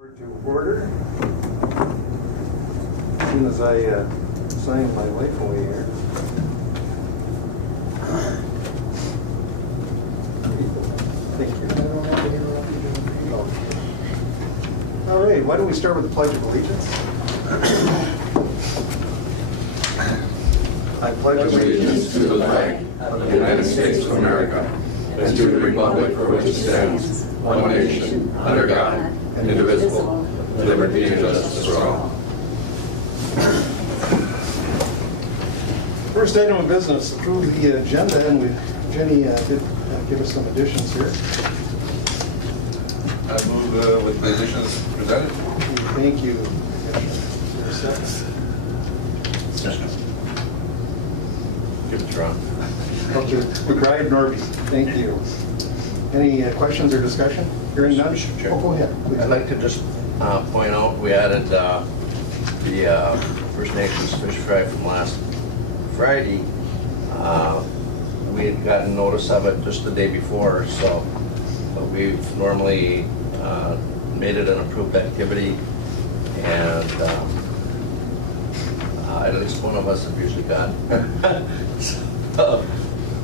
To order. As soon as I sign my life away here. Thank you. All right, why don't we start with the Pledge of Allegiance? I pledge allegiance to the flag of the United States of America and to the republic for which it stands, one nation, under God, indivisible, with liberty and justice for all. First item of business, approve the agenda, and Jenny did give us some additions here. I move with the additions presented. Thank you. Is there a second? Give it to Ron. Okay, McBride, Norby, thank you. Any questions or discussion? Hearing none? Mr. Chair. Oh, go ahead, please. I'd like to just point out, we added the First Nations fish fry from last Friday. We had gotten notice of it just the day before, so we've normally made it an approved activity, and at least one of us have usually gone.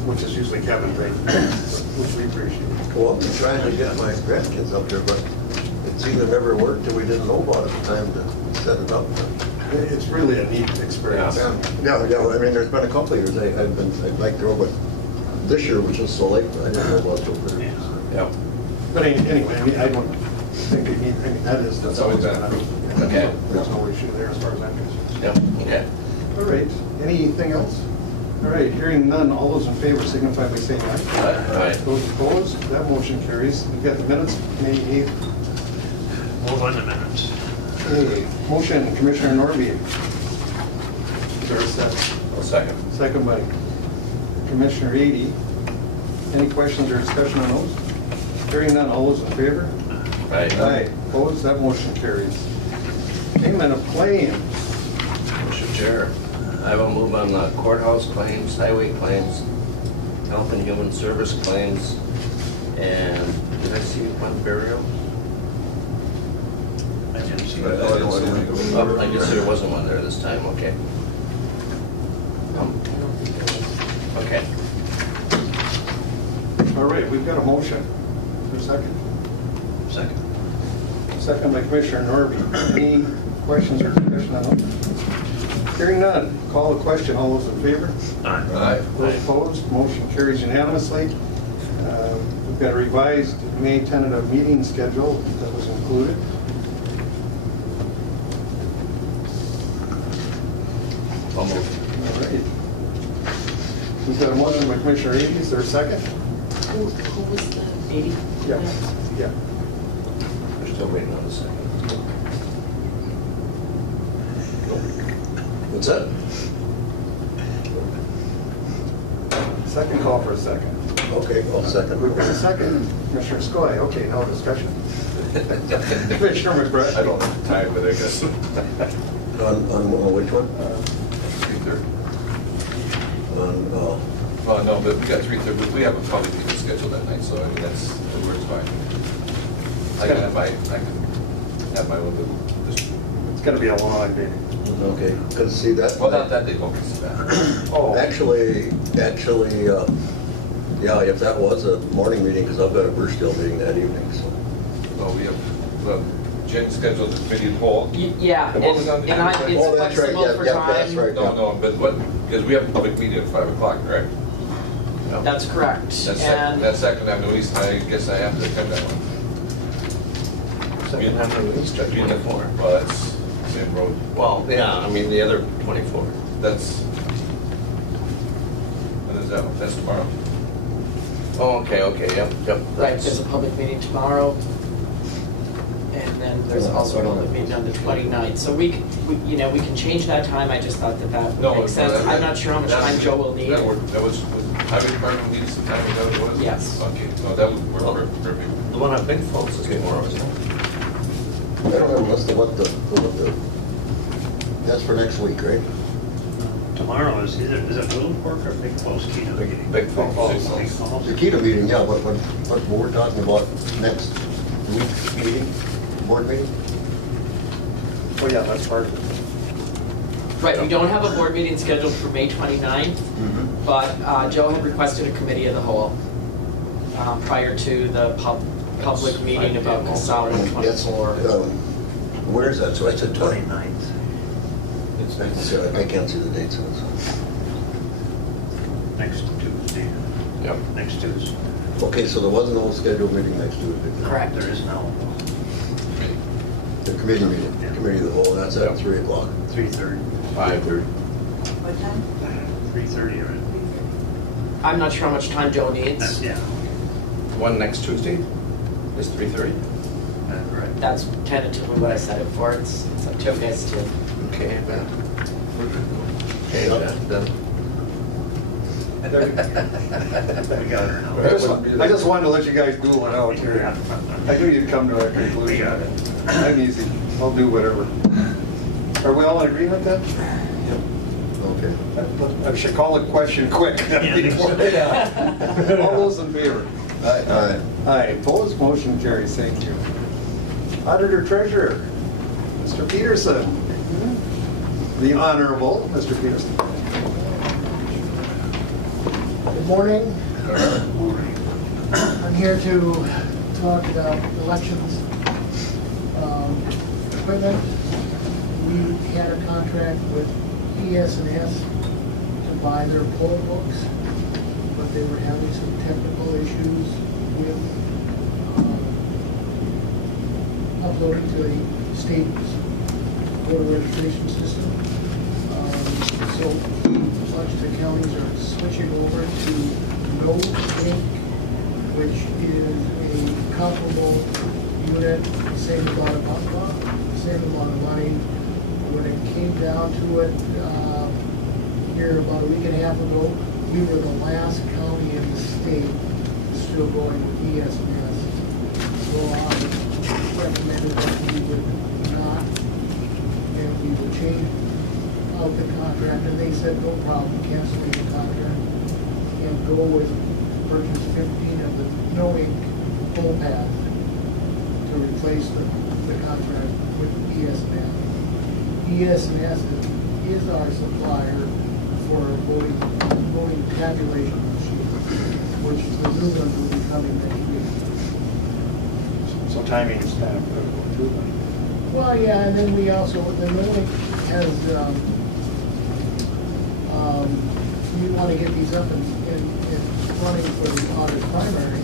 Which is usually Kevin, right? Which we appreciate. Well, I've been trying to get my grandkids up there, but it's either never worked or we didn't know about it at the time to set it up. It's really a neat experience. Yeah, I mean, there's been a couple of years I'd like to go, but this year was just so late, I didn't know about it over there. Yep. But anyway, I mean, I don't think it needs, I mean, that's always been, Okay. There's no issue there as far as I'm concerned. Yep, okay. All right, anything else? All right, hearing none, all those in favor signify by saying aye. Aye. Those opposed, that motion carries. We've got the minutes, May 8th. Move on the minutes. Okay, motion, Commissioner Norby. Is there a second? I'll second. Second by Commissioner Ady. Any questions or discussion on those? Hearing none, all those in favor? Aye. Opposed, that motion carries. Payment of claims. Mr. Chair, I will move on the courthouse claims, highway claims, health and human service claims, and did I see one burial? I didn't see But that. I didn't see any. Oh, I guess there wasn't one there this time, okay. Okay. All right, we've got a motion. Is there a second? Second. Second by Commissioner Norby. Any questions or discussion on those? Hearing none, call the question. All those in favor? Aye. Those opposed, motion carries unanimously. We've got a revised May tentative meeting schedule that was included. I'll move. All right. We've got a motion by Commissioner Ady. Is there a second? Who was the 80? Yeah. We're still waiting on the second. What's that? Second call for a second. Okay, I'll second. We've got a second. Commissioner Skoye. Okay, now discussion. Commissioner McBride. I don't have time, but I guess. On which one? 3:30. On, Well, no, but we got 3:30, but we have a public meeting scheduled that night, so I mean, that's, it works fine. I can have my own little, It's gonna be a long day. okay, because see that. well, not that they focus that. Oh, Actually, yeah, if that was a morning meeting, because I've got a Burstall meeting that evening, so. Well, we have, Jen scheduled the committee of whole. Yeah, And what was on the and agenda? Oh, it's that's right, flexible for yeah, that's time. right. No, but what, because we have a public meeting at 5 o'clock, correct? That's correct. And That's second time, at least I guess I have to attend that one. Second half of the Easter, 24. Well, that's same road. Well, yeah, I mean, the other 24. That's, when is that one? That's tomorrow. Oh, okay, yep. right, there's a public meeting tomorrow. And then there's also a public meeting on the 29th. So we can change that time. I just thought that would No, make sense. that- I'm not sure how much time Joe will need. That was, highway department needs some time, is that what it was? Yes. Okay, no, that would work perfect. The one at Big Falls is tomorrow, isn't it? I don't know, what's the, that's for next week, right? Tomorrow is it Little Fork or Big Falls Keto? Big Falls. Big Falls. The Keto meeting, yeah, but we're talking about next week meeting, board meeting? Oh, yeah, that's part of it. Right, we don't have a board meeting scheduled for May 29th, but Joe had requested a committee of the whole prior to the public meeting about Casal Yes, 124. Where is that? So I said 20. 29th. I can't see the dates on it. Next Tuesday. Yep. Next Tuesday. Okay, so there was no scheduled meeting next Tuesday? Correct. There is now. The committee meeting, Yeah. committee of the whole, and that's at 3 o'clock. 3:30. 5:30. What time? 3:30, right? I'm not sure how much time Joe needs. Yeah, One next Tuesday is 3:30. that's right. That's tentatively what I set it for. It's up to you guys to. Okay, man. Okay, then. We got her now. I just wanted to let you guys duel it out here. I knew you'd come to a conclusion. We got it. I'm easy. I'll do whatever. Are we all in agreement then? Okay. I should call it question quick. All those in favor? Aye. Aye, opposed, motion carries, thank you. Auditor Treasurer, Mr. Peterson. The Honorable Mr. Peterson. Good morning. I'm here to talk about elections equipment. We had a contract with ES&S to buy their poll books, but they were having some technical issues with uploading to the state's voter registration system. So a bunch of the counties are switching over to No Ink, which is a comparable unit, same amount of money. When it came down to it, here about a week and a half ago, we were the last county in the state still going with ES&S. So I recommended that we would not, and we would change out the contract, and they said no problem, canceling the contract, and go with purchase 15 of the No Ink poll pads to replace the contract with ES&S. ES&S is our supplier for voting tabulation machine, which the new ones will be coming next week. So timing is kind of critical too. Well, yeah, and then we also, the No Ink has, we want to get these up and running for the August primary,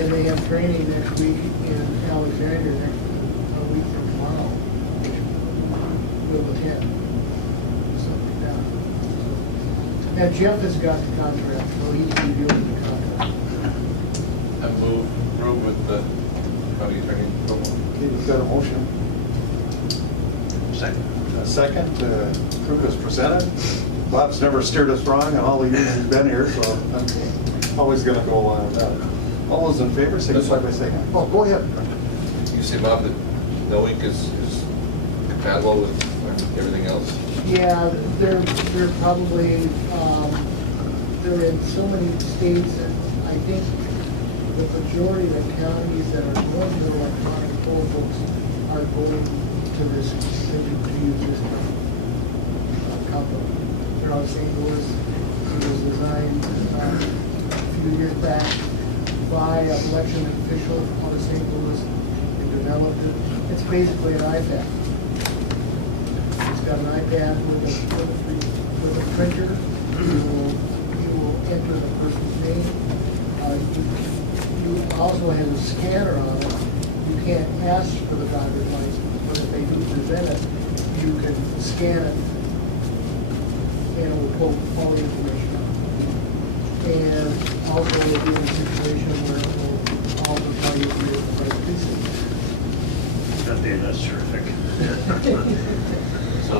and they have training next week in Alexandria a week from tomorrow, which we'll attend. Something like that. Now Jeff has got the contract, so he's reviewing the contract. I move through with the county attorney. Okay, we've got a motion. Second. A second, approve as presented. Bob's never steered us wrong in all the years he's been here, so I'm always going to go along with that. All those in favor, signify by saying aye. Oh, go ahead. You say, Bob, that No Ink is compatible with everything else? Yeah, they're probably, they're in so many states, and I think the majority of the counties that are going to electronic poll books are going to this, to use this company. They're out of St. Louis. It was designed a few years back by an election official out of St. Louis. They developed it. It's basically an iPad. It's got an iPad with a printer. You will enter the person's name. You also have a scanner on it. You can't ask for the driver's license, but if they do present it, you can scan it, and it will pull all the information out. And also we'll be in a situation where it will also tell you if you're in the right precinct. That's terrific. So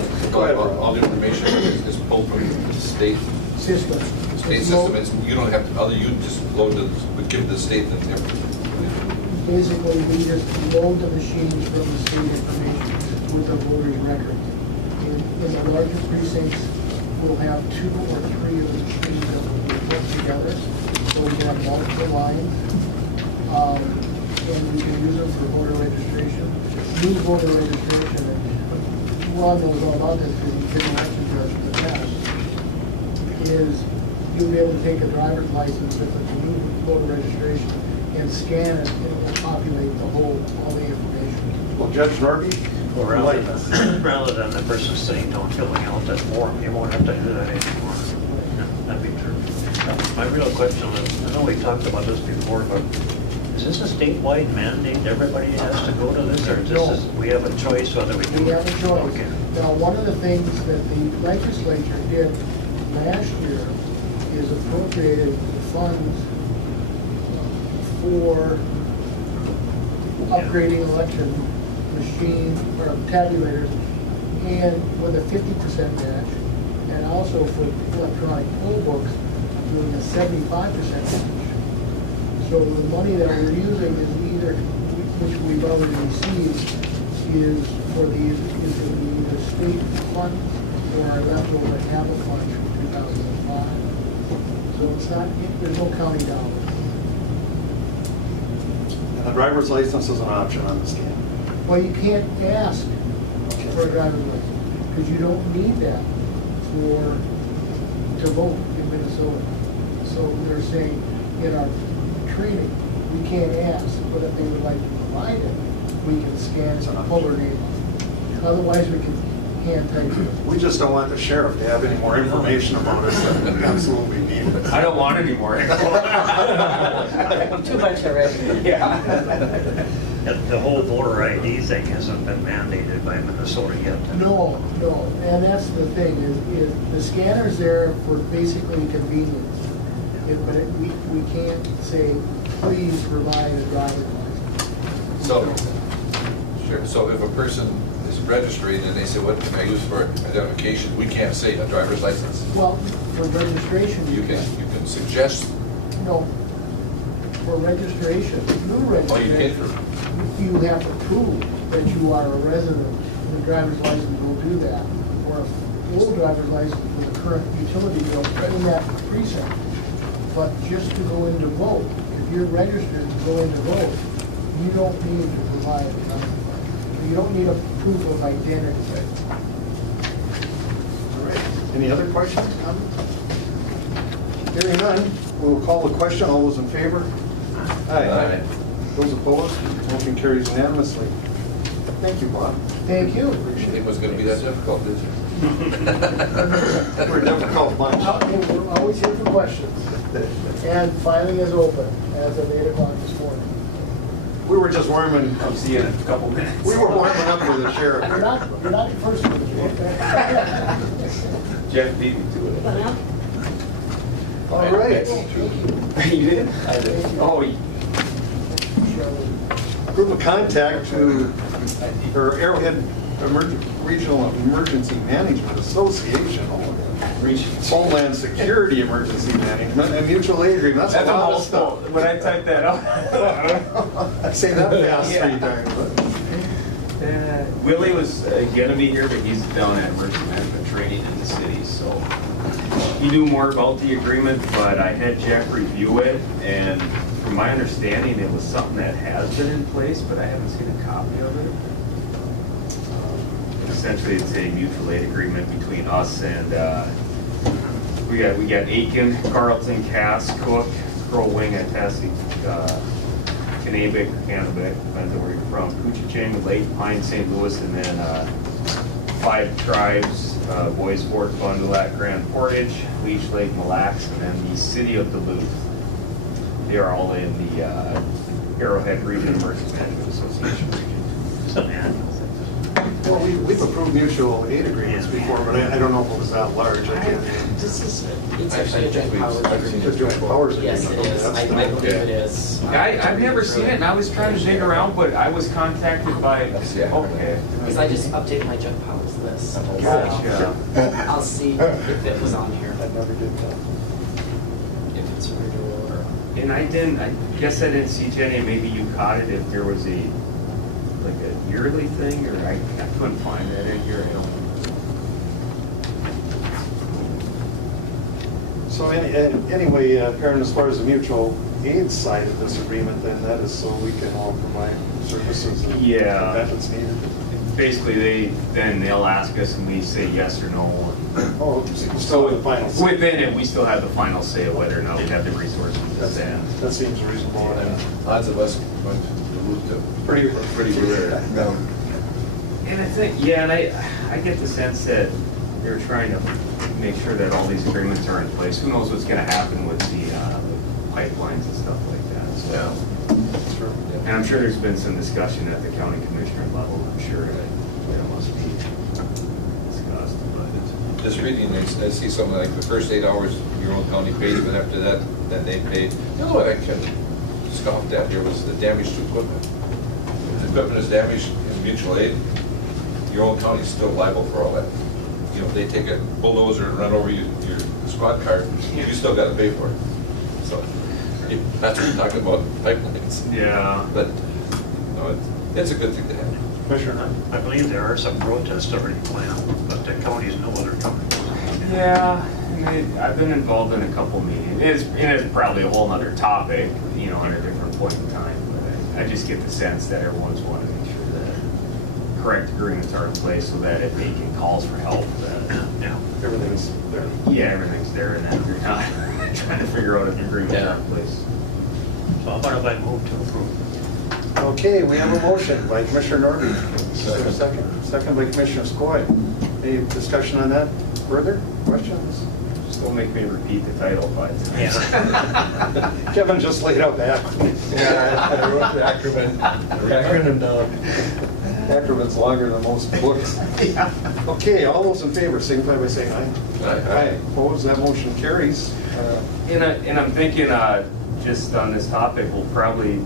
all the information is pulled from the state System. system. You don't have to, you just load the, give the state the information. Basically, we just load the machines from the state information with the voter's record. In the larger precincts, we'll have 2 or 3 of the machines that will be put together, so we can have multiple lines. And we can use them for voter registration. New voter registration, Ron knows all about this because he's been an election judge in the past, is you'll be able to take a driver's license with a new voter registration and scan it, and it will populate all the information. Well, Judge Norby? Well, rather than the person sitting down filling out that form, you won't have to do that anymore. That'd be true. My real question is, I know we talked about this before, but is this a statewide mandate? Everybody has to go to this, or is we have a choice whether we do? We have a choice. Okay. Now, one of the things that the legislature did last year is appropriated funds for upgrading election machine or tabulators, and with a 50% match, and also for electronic poll books, doing a 75% match. So the money that we're using is either, which we've already received, is going to be either state funds or our leftover half a fund from 2005. So it's not, there's no county dollars. And a driver's license is an option on the scan. Well, you can't ask for a driver's license, because you don't need that to vote in Minnesota. So they're saying in our training, we can't ask, but if they would like to provide it, we can scan and pull their name up. Otherwise, we can hand type it. We just don't want the sheriff to have any more information about us than we absolutely need. I don't want any more. Too much already. Yeah. The whole voter ID thing hasn't been mandated by Minnesota yet. No, and that's the thing, is the scanner's there for basically convenience. But we can't say, please provide a driver's license. So, sure, so if a person is registering and they say, what can I use for identification, we can't say a driver's license? Well, for registration. You can suggest, No, for registration, new oh, registration. you can for, You have to prove that you are a resident, and the driver's license will do that. Or a old driver's license with a current utility bill in that precinct. But just to go in to vote, if you're registered to go in to vote, you don't need to provide a driver's license. You don't need a proof of identity. All right. Any other questions, comments? Hearing none, we will call the question. All those in favor? Aye. Those opposed? Motion carries unanimously. Thank you, Bob. Thank you. it was gonna be that difficult, did you? We're a difficult bunch. We're always here for questions. And filing is open as of 8 o'clock this morning. We were just warming, I'll see you in a couple minutes. we were warming up with the sheriff. You're not the first one. Jeff beat me to it. All right. You did? I did. Oh, Group of contact to, or Arrowhead Regional Emergency Management Association, Homeland Security Emergency Management, and Mutual Aid Agreement. That's a lot of stuff. When I typed that out. I say that fast 3 times. Willie was gonna be here, but he's down at emergency management training in the city, so he knew more about the agreement, but I had Jeff review it, and from my understanding, it was something that has been in place, but I haven't seen a copy of it. Essentially, it's a mutual aid agreement between us and, we got Aiken, Carlton, Cass, Cook, Crow Wing, Itassi, Kennebec, depends on where you're from, Koochiching, Lake Pine, St. Louis, and then 5 tribes, Boys Fork, Fond du Lac, Grand Portage, Leech Lake, Mille Lacs, and then the city of Duluth. They are all in the Arrowhead Regional Emergency Management Association region. Some annual things. Well, we've approved mutual aid agreements before, but I don't know if it was that large. This is, it's actually a joint powers It's a agreement. joint powers Yes, agreement. it is. I believe it is. I've never seen it, and I was trying to dig around, but I was contacted by, okay. Because I just updated my joint powers list. Gotcha. I'll see if it was on here, I never did that. if it's a renewal or. And I guess I didn't see, Jenny, maybe you caught it, if there was a yearly thing, or I couldn't find that in here, I don't. So anyway, Karen, as far as the mutual aid side of this agreement, then that is so we can all provide services and Yeah. that it's needed. basically they'll ask us and we say yes or no. Oh, so you still have the final say. Within it, we still have the final say of whether or not we have the resources to stand. That seems reasonable. And odds of us going to the route to Pretty rare. And I think, yeah, and I get the sense that they're trying to make sure that all these agreements are in place. Who knows what's gonna happen with the pipelines and stuff like that, so. Yeah. And I'm sure there's been some discussion at the county commissioner level, I'm sure that it must be discussed, but. Just reading, I see something like the first 8 hours your own county pays, but after that, then they pay. You know what I kind of scoffed at here was the damage to equipment. If the equipment is damaged in mutual aid, your own county's still liable for all that. You know, if they take a bulldozer and run over your squad car, you still got to pay for it. So that's what we're talking about, pipelines. Yeah. But no, it's a good thing to have. Commissioner, I believe there are some protests already planned, but the counties know they're coming. Yeah, I mean, I've been involved in a couple meetings. It's probably a whole nother topic, you know, at a different point in time. But I just get the sense that everyone's wanting to make sure that correct agreements are in place so that if making calls for help, that Yeah. everything's there. yeah, everything's there and that you're not trying to figure out if agreements are in place. So how about if I move to approve? Okay, we have a motion by Commissioner Norby. Is there a second? Second by Commissioner Skoye. Any discussion on that? Further questions? Just don't make me repeat the title 5 times. Yeah. Kevin just laid out the acronym. Yeah, I wrote the acronym down. Acronym's longer than most books. Okay, all those in favor signify by saying aye. Aye. Opposed, that motion carries. And I'm thinking, just on this topic, we'll probably,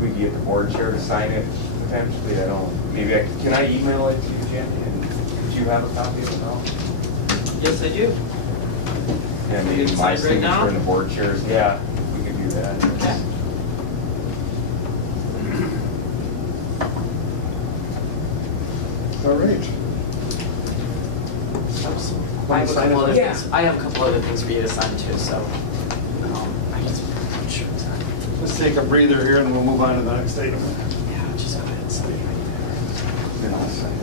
we can get the board chair to sign it potentially, I don't, maybe can I email it to you, Jim? And do you have a copy of it now? Yes, I do. Yeah, You maybe can my sign right now? signature and the board chairs, yeah, we can do that. Okay. All right. I have a Sign couple it? other Yeah. things, I have a couple other things for you to sign too, so, I just, I'm sure it's not. Let's take a breather here and we'll move on to the next item. Yeah, just go ahead and sign right Then I'll sign it.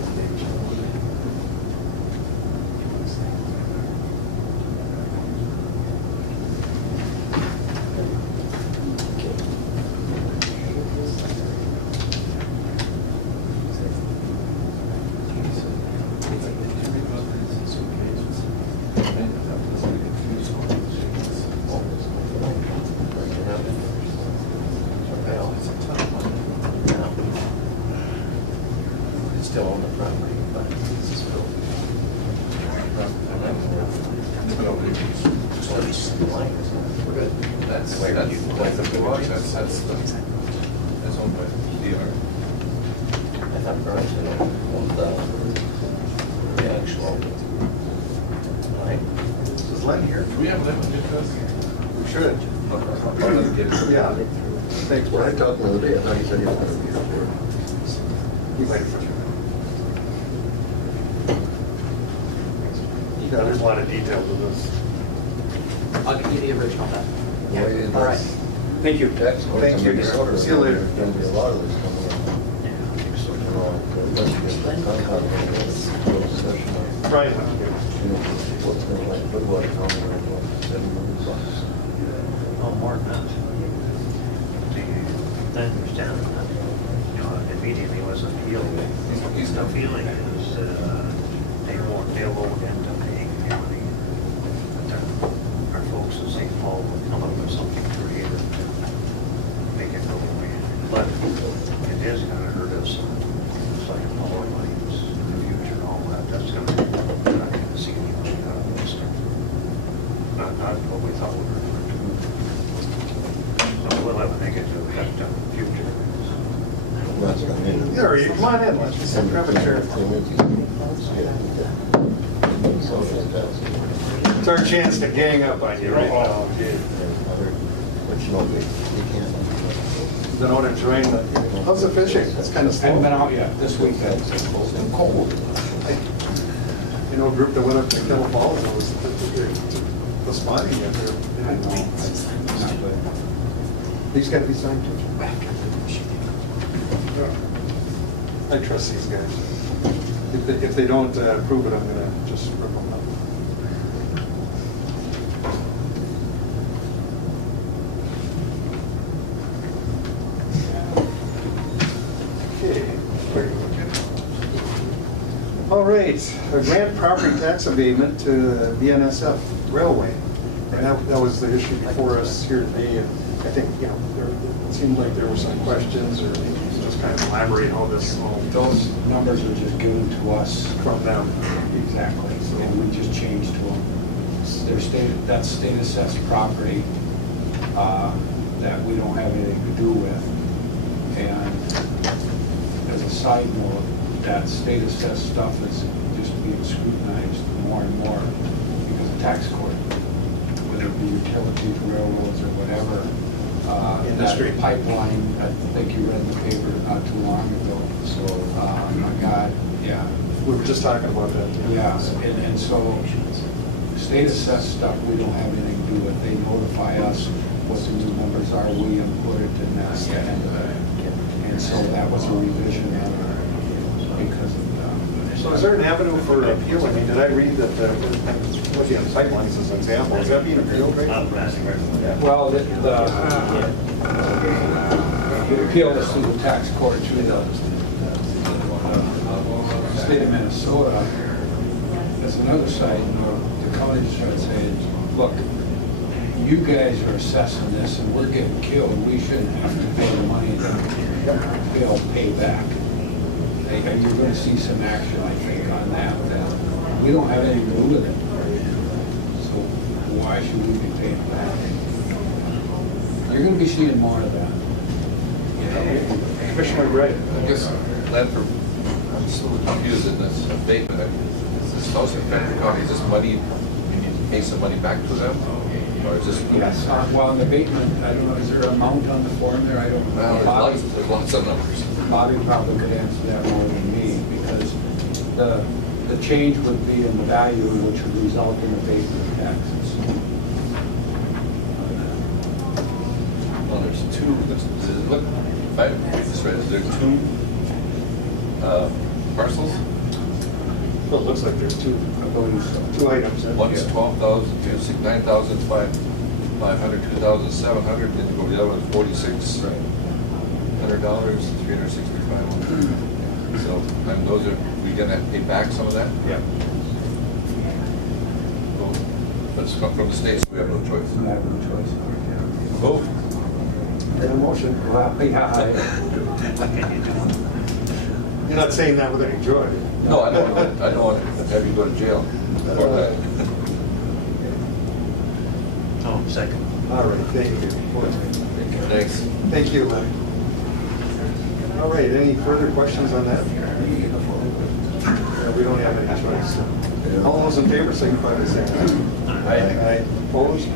Still own the property, but it's still. We're good. That's the garage, that's owned by DR. I thought Verizon owned the actual. Right. Is Len here? Do we have them in this? We should. Yeah. Thanks, When I Brian. talked the other day, I thought you said you were going to be here. He might have. Yeah, there's a lot of detail to this. I'll give you the original then. Yeah. All right. Thank you. Thank you. See you later. There's going to be a lot of this coming up. Brian. What's going to like, look what it's on right now, $7 million. Oh, more than that. I understand that, you know, immediately was appealed. The feeling is, they'll go into paying county. But our folks in St. Paul will come up with something creative to make it go away. But it is gonna hurt us, it's like power lines in the future and all that, that's gonna, we're not gonna see any money out of this stuff. Not what we thought we were going to. So we'll have a negative effect on the future. That's what I mean. There, you come on in, let's just grab a chair. It's our chance to gang up on you right now. But you know, they can't. Been out enjoying the, how's the fishing? It's kind of slow. Haven't been out yet this weekend, it's been cold. You know, a group that went up to Kettle Falls, it was the spotting yet there. These got to be signed too. I trust these guys. If they don't approve it, I'm gonna just rip them up. Okay. All right, a grant property tax abatement to BNSF Railway. And that was the issue before us here today. And I think, you know, it seemed like there were some questions, or maybe you can just kind of elaborate how this all Those numbers were just given to us. from them. Exactly, and we just changed to them. That's state assessed property that we don't have anything to do with. And as a side note, that state assessed stuff is just being scrutinized more and more because of tax court, whether it be utilities, railroads, or whatever. Industry. That pipeline, I think you read in the paper not too long ago, so, my God, yeah. We were just talking about that. too. Yeah, and so, state assessed stuff, we don't have anything to do with. They notify us what the new numbers are, we input it, and that's the end of it. And so that was a revision of it because of So is there an avenue for appeal? I mean, did I read that, what's the pipelines as an example, is that being appealed right now? well, the appeal is through the tax court to the state of Minnesota. That's another side note. The county just started saying, look, you guys are assessing this and we're getting killed. We shouldn't have to pay the money that they'll pay back. And you're going to see some action, I think, on that. We don't have anything to do with it. So why should we be paying back? You're going to be seeing more of that. Commissioner Gray? I guess, Ledford, I'm still confused in this abatement. Is this house in Frederick County, is this money, we need to pay some money back to them? Or is this? Yes, well, an abatement, I don't know, is there an amount on the form there? I don't Well, know. Bobby, there's lots of numbers. Bobby probably could answer that more than me, because the change would be in the value, which would result in abatement of taxes. Well, there's two, does it look, if I read this right, is there two parcels? Well, it looks like there's two items. One's 12,000, 9,500, 2,700, then you go to the other one, $4,600, $365. So, and those are, we gonna have to pay back some of that? Yeah. Well, but it's come from the states, we have no choice. I have no choice. Vote. Any motion? Well, yeah, You're not saying that with any joy. No, I don't want to have you go to jail. Or that. Oh, second. All right, thank you. Thanks. Thank you, Len. All right, any further questions on that? We don't have any choice. All those in favor signify by saying aye. Aye. Opposed?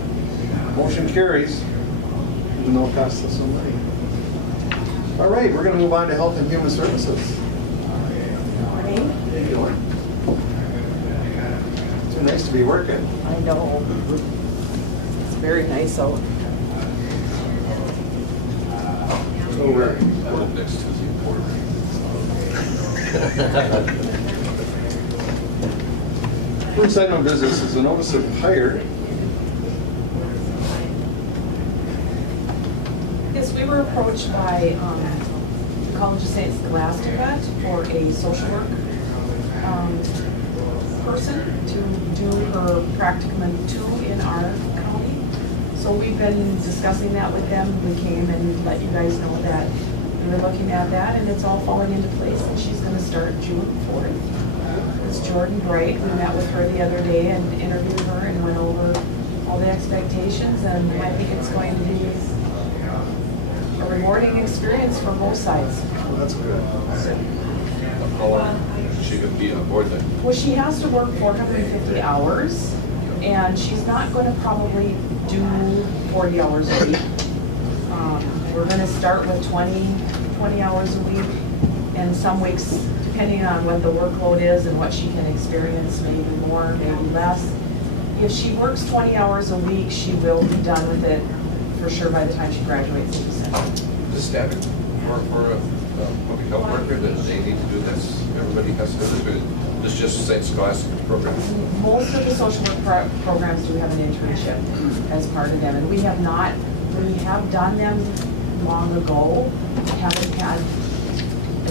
Motion carries, even though it costs us some money. All right, we're going to move on to Health and Human Services. Morning. How you doing? Too nice to be working. I know. It's very nice out. So we're Next to the board. First item of business is a notice of hire. Yes, we were approached by College of St. Scholastica for a social work person to do her practicum 2 in our county. So we've been discussing that with them. We came and let you guys know that we were looking at that, and it's all falling into place, and she's going to start June 4th. It's Jordan Bright. We met with her the other day and interviewed her and went over all the expectations, and I think it's going to be a rewarding experience for both sides. Well, that's good. How long is she gonna be on board then? Well, she has to work 450 hours, and she's not going to probably do 40 hours a week. We're going to start with 20 hours a week, and some weeks, depending on what the workload is and what she can experience, maybe more, maybe less. If she works 20 hours a week, she will be done with it for sure by the time she graduates in December. Is this standard for public health worker that they need to do this? Everybody has to do this? This just St. Scholastic program? Most of the social work programs do have an internship as part of them, and we have not, we have done them long ago, haven't had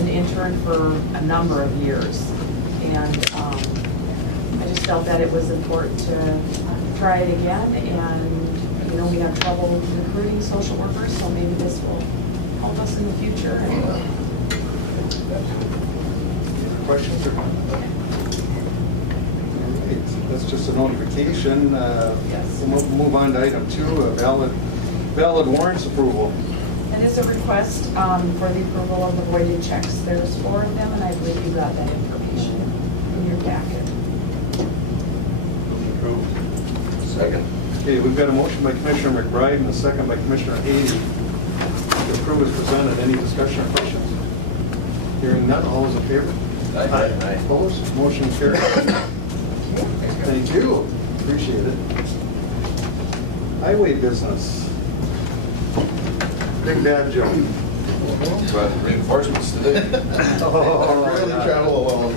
an intern for a number of years. And I just felt that it was important to try it again, and, you know, we have trouble recruiting social workers, so maybe this will help us in the future. Questions or comments? All right, that's just a notification. Yes. We'll move on to item 2, valid warrants approval. And it's a request for the approval of the voided checks. There's 4 of them, and I believe you got that information in your packet. Second. Okay, we've got a motion by Commissioner McBride and a second by Commissioner Hayes to approve as presented. Any discussion or questions? Hearing none, all those in favor? Aye. Opposed? Motion carried. Thank you. Appreciate it. Highway business. Big Dad Joe. But reinforcements today? Rarely travel alone.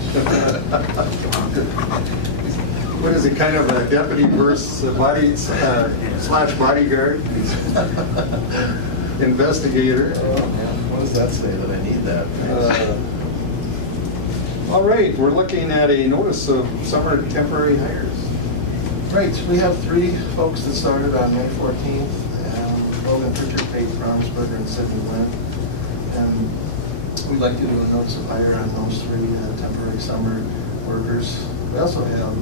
What is he, kind of a deputy versus body slash bodyguard? Investigator. What does that say that I need that? All right, we're looking at a notice of summer temporary hires. Right, we have 3 folks that started on May 14th, Logan Pritchard, Faith Brownsberger, and Sidney Lynn. And we'd like to do a notice of hire on those 3 temporary summer workers. We also have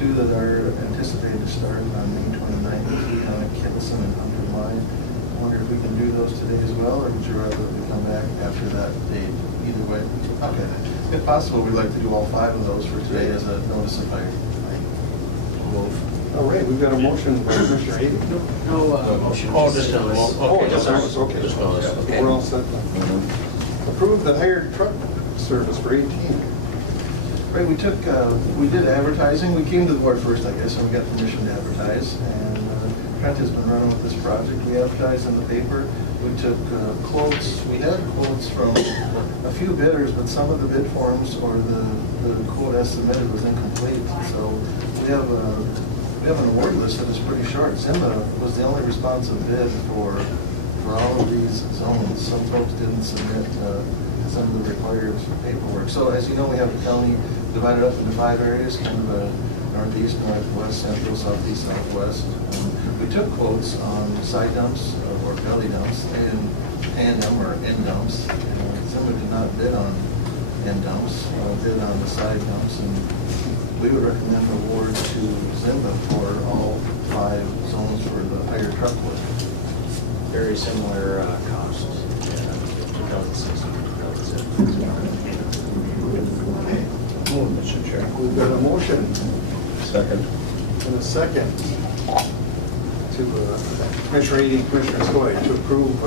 2 that are anticipated to start on May 29th, Kittleson and Hunter Line. I wonder if we can do those today as well, or would you rather that we come back after that date? Either way. Okay. If possible, we'd like to do all 5 of those for today as a notice of hire. All right, we've got a motion by Commissioner Hayden. No motion. Oh, just a moment. Oh, just notice, okay. Just notice, okay. We're all set then. Approve the hired truck service for 18. Right, we did advertising. We came to the board first, I guess, and we got permission to advertise. And Trent has been running with this project. We advertised in the paper. We took quotes. We had quotes from a few bidders, but some of the bid forms or the quote as submitted was incomplete. So we have an award list that is pretty short. Zimba was the only responsive bid for all of these zones. Some folks didn't submit some of the required paperwork. So as you know, we have the county divided up into 5 areas, kind of a northeast, northwest, central, southeast, southwest. We took quotes on side dumps or belly dumps. They didn't hand them or end dumps. Zimba did not bid on end dumps, bid on the side dumps. And we would recommend award to Zimba for all 5 zones for the higher truck work. Very similar costs, 2016, 2017. Mr. Chair. We've got a motion Second. and a second to Commissioner Hayden, Commissioner Skoye to approve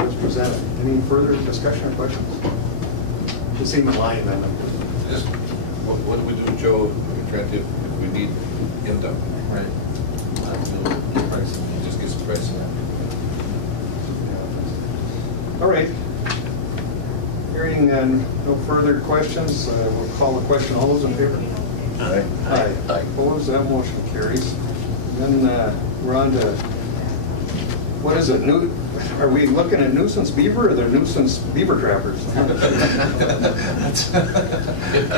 as presented. Any further discussion or questions? You seem aligned then. Just, what do we do, Joe, Trent, if we need him done? Right. Just get some pricing. All right. Hearing no further questions, we'll call the question. All those in favor? Aye. Aye. Opposed? That motion carries. Then we're on to, what is it? Are we looking at nuisance beaver or the nuisance beaver trappers?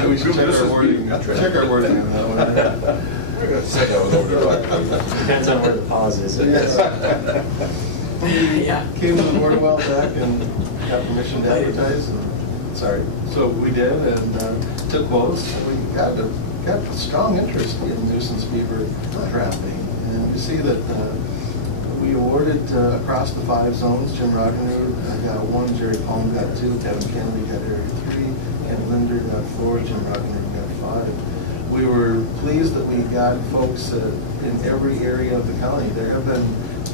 We should check our wording. Check our wording on that one. We're gonna say that was over the Depends on where the pause is. Yeah. Came to the board a while back and got permission to advertise. Sorry. So we did and took quotes. We got strong interest in nuisance beaver trapping. And you see that we awarded across the 5 zones. Jim Roggenrud got 1, Jerry Palm got 2, Kevin Kennedy got area 3, and Linder got 4, Jim Roggenrud got 5. We were pleased that we got folks in every area of the county. There have been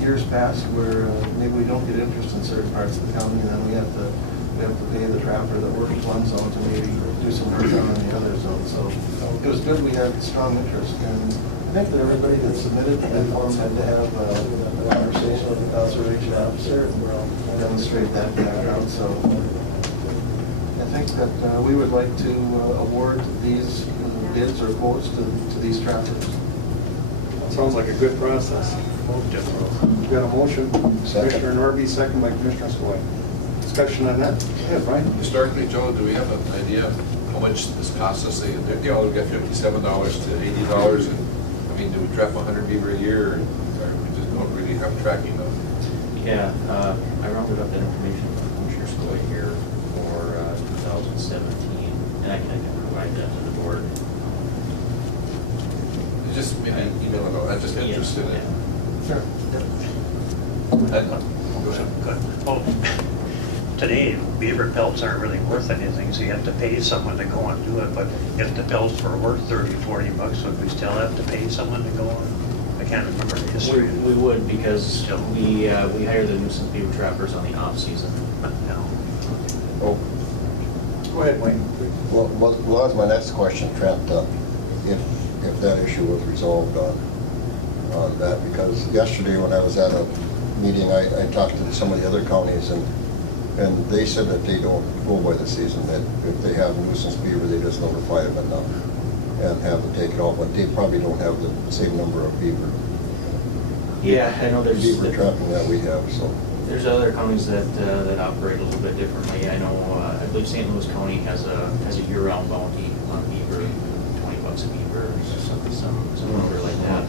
years past where maybe we don't get interest in certain parts of the county, and then we have to we have to pay the trapper that works one zone to maybe do some work down in the other zone. So it was good, we had strong interest, and I think that everybody that submitted the bid form had to have a conversation with the conservation officer and demonstrate that background. So I think that we would like to award these bids or quotes to these trappers. Sounds like a good process. We've got a motion, Commissioner Norby, second by Commissioner Skoye. Discussion on that? Yeah, Brian? Historically, Joe, do we have an idea how much this costs us? They, you know, we've got $57 to $80, and I mean, do we trap 100 beaver a year, or we just don't really have tracking of? Yeah, I rounded up that information from Commissioner Skoye here for 2017, and I can provide that to the board. Just maybe email it out. I'm just interested in it. Sure. Well, today, beaver pelts aren't really worth anything, so you have to pay someone to go and do it, but if the pelts were worth $30-40, would we still have to pay someone to go on? I can't remember the history. We would, because we hire the nuisance beaver trappers on the off season. No. Oh, Go ahead, Wayne. well, that was my next question, Trent. If that issue was resolved on that, because yesterday when I was at a meeting, I talked to some of the other counties, and they said that they don't go by the season, that if they have nuisance beaver, they just notify them enough and have them take it off, but they probably don't have the same number of beaver. Yeah, I know there's Beaver trapping that we have, so. there's other counties that operate a little bit differently. I know, I believe St. Louis County has a year-round bounty on beaver, $20 a beaver, or some number like that.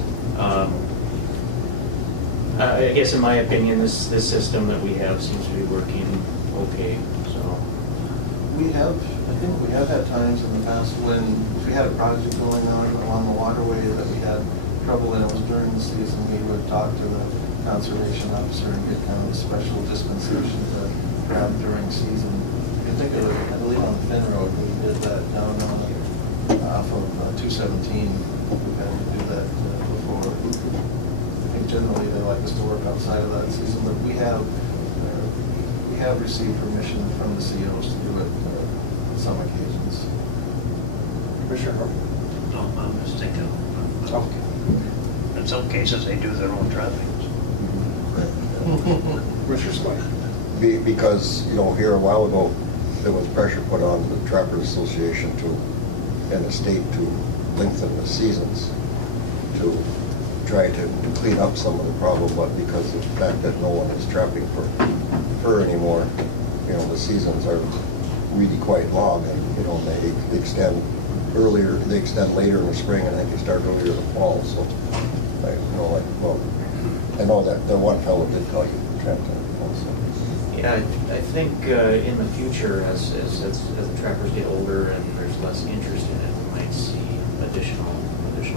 I guess in my opinion, this system that we have seems to be working okay, so. I think we have had times in the past when, if we had a project going on along the waterway that we had trouble and it was during the season, we would talk to the conservation officer and get kind of a special dispensation to grab during season. You can think of it, I believe on Finn Road, we did that down on off of 217. We've had to do that before. I think generally they like us to work outside of that season, but we have received permission from the COs to do it on some occasions. Commissioner Norby. No, I'm just thinking, Okay. in some cases, they do their own trappings. Commissioner Skoye. Because, you know, here a while ago, there was pressure put on the Trappers Association and the state to lengthen the seasons to try to clean up some of the problem, but because of the fact that no one is trapping for fur anymore, you know, the seasons are really quite long, and, you know, they extend earlier, they extend later in the spring, and I think they start earlier in the fall, so, I know that the one fellow did tell you, Trent, also. Yeah, I think in the future, as the trappers get older and there's less interest in it, we might see additional problems.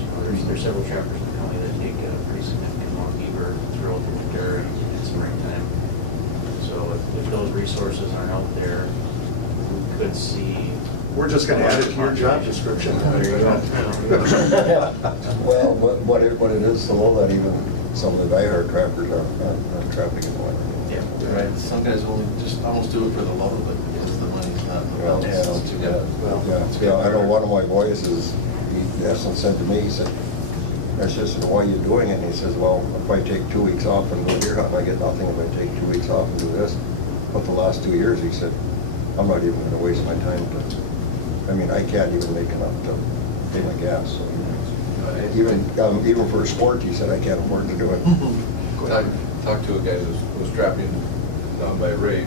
You know, there's several trappers in the county that take a pretty significant amount of beaver throughout the winter and springtime. So if those resources aren't out there, we could see. We're just going to add it to your job description. There you go. Well, what it is so low that even some of the diehard trappers are trapping in the winter. Yeah. Right, some guys will just almost do it for the love of it because the money's not in the Well, belts. yeah, It's too yeah, yeah. I know one of my boys he said to me, he said, I said, why are you doing it? And he says, well, if I take 2 weeks off and go deer hunting, I get nothing. If I take 2 weeks off and do this. But the last 2 years, he said, I'm not even going to waste my time I mean, I can't even make enough to pay my gas. So. Even for a sport, he said, I can't afford to do it. Talked to a guy who was trapping down by Ray.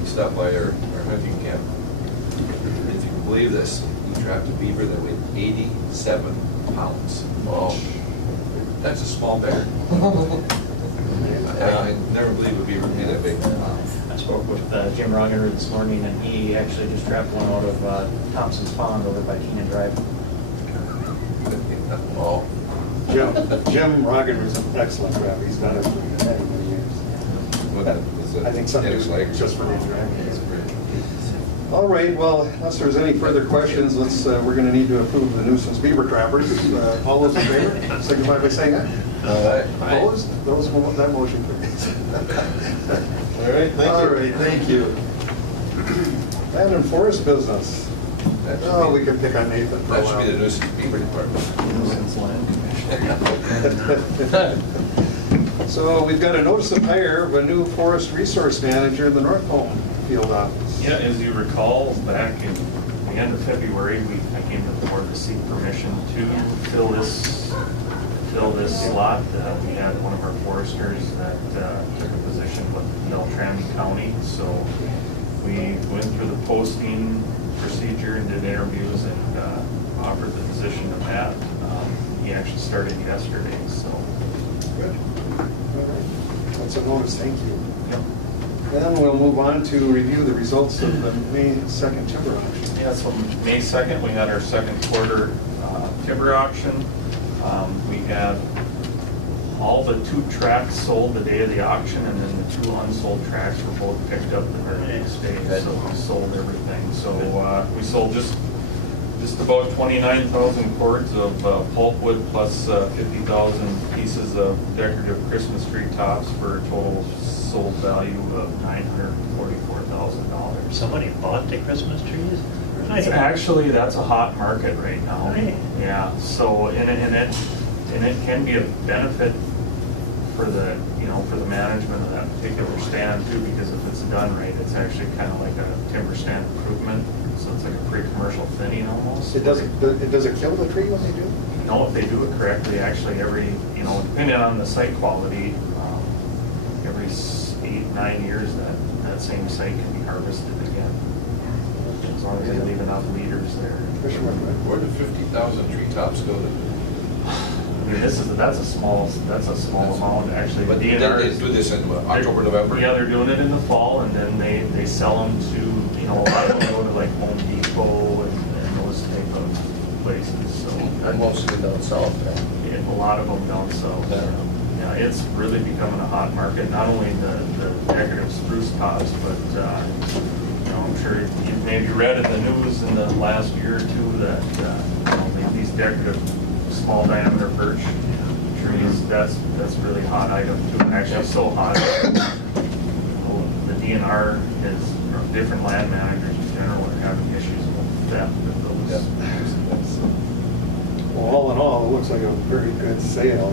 He stopped by our hunting camp. And if you can believe this, he trapped a beaver that weighed 87 pounds. Wow. That's a small bear. I never believed a beaver would be that big. I spoke with Jim Roggener this morning, and he actually just trapped one out of Thompson's Pond over by Keenan Drive. Oh. Jim Roggener is an excellent trapper. He's done it for many years. I think some do like just for nature. All right, well, unless there's any further questions, we're going to need to approve the nuisance beaver trappers. All those in favor, signify by saying aye. Aye. Opposed? That motion carries. All right, thank you. Land and forest business. That should Oh, be- we can pick on Nathan for a That should be the while. nuisance beaver department. So we've got a notice of hire of a new forest resource manager in the North Home field office. Yeah, as you recall, back in the end of February, I came to the board to seek permission to fill this slot. We had one of our foresters that took a position with Beltrami County, so we went through the posting procedure and did interviews and offered the position to Matt. He actually started yesterday, so. Good. All right. That's a notice, thank you. Yep. Then we'll move on to review the results of the May 2nd timber auction. Yeah, so May 2nd, we had our second quarter timber auction. We had all but 2 tracts sold the day of the auction, and then the 2 unsold tracts were both picked up the very next day, so we sold everything. So we sold just about 29,000 cords of pulpwood plus 50,000 pieces of decorative Christmas tree tops for a total sold value of $944,000. Somebody bought the Christmas trees? Actually, that's a hot market right now. Right. Yeah, so, and it can be a benefit for the, for the management of that particular stand too, because if it's done right, it's actually kind of like a timber stand improvement. So it's like a pre-commercial thinning almost. Does it kill the tree when they do? No, if they do it correctly, actually every, depending on the site quality, every 8-9 years, that same site can be harvested again. As long as they leave enough leaders there. Where did 50,000 treetops go to? I mean, that's a small amount, actually. But The they DNR is- do this in October, November? Yeah, they're doing it in the fall, and then they sell them to, a lot of them go to like Home Depot and those type of places, so. And mostly down south, right? A lot of them down south. Yeah, it's really becoming a hot market, not only the decorative spruce tops, but, I'm sure you've maybe read in the news in the last year or two that, these decorative small diameter birch trees, that's really hot item too, and actually so hot. The DNR is, different land managers in general are having issues with theft of those. Well, all in all, it looks like a very good sale.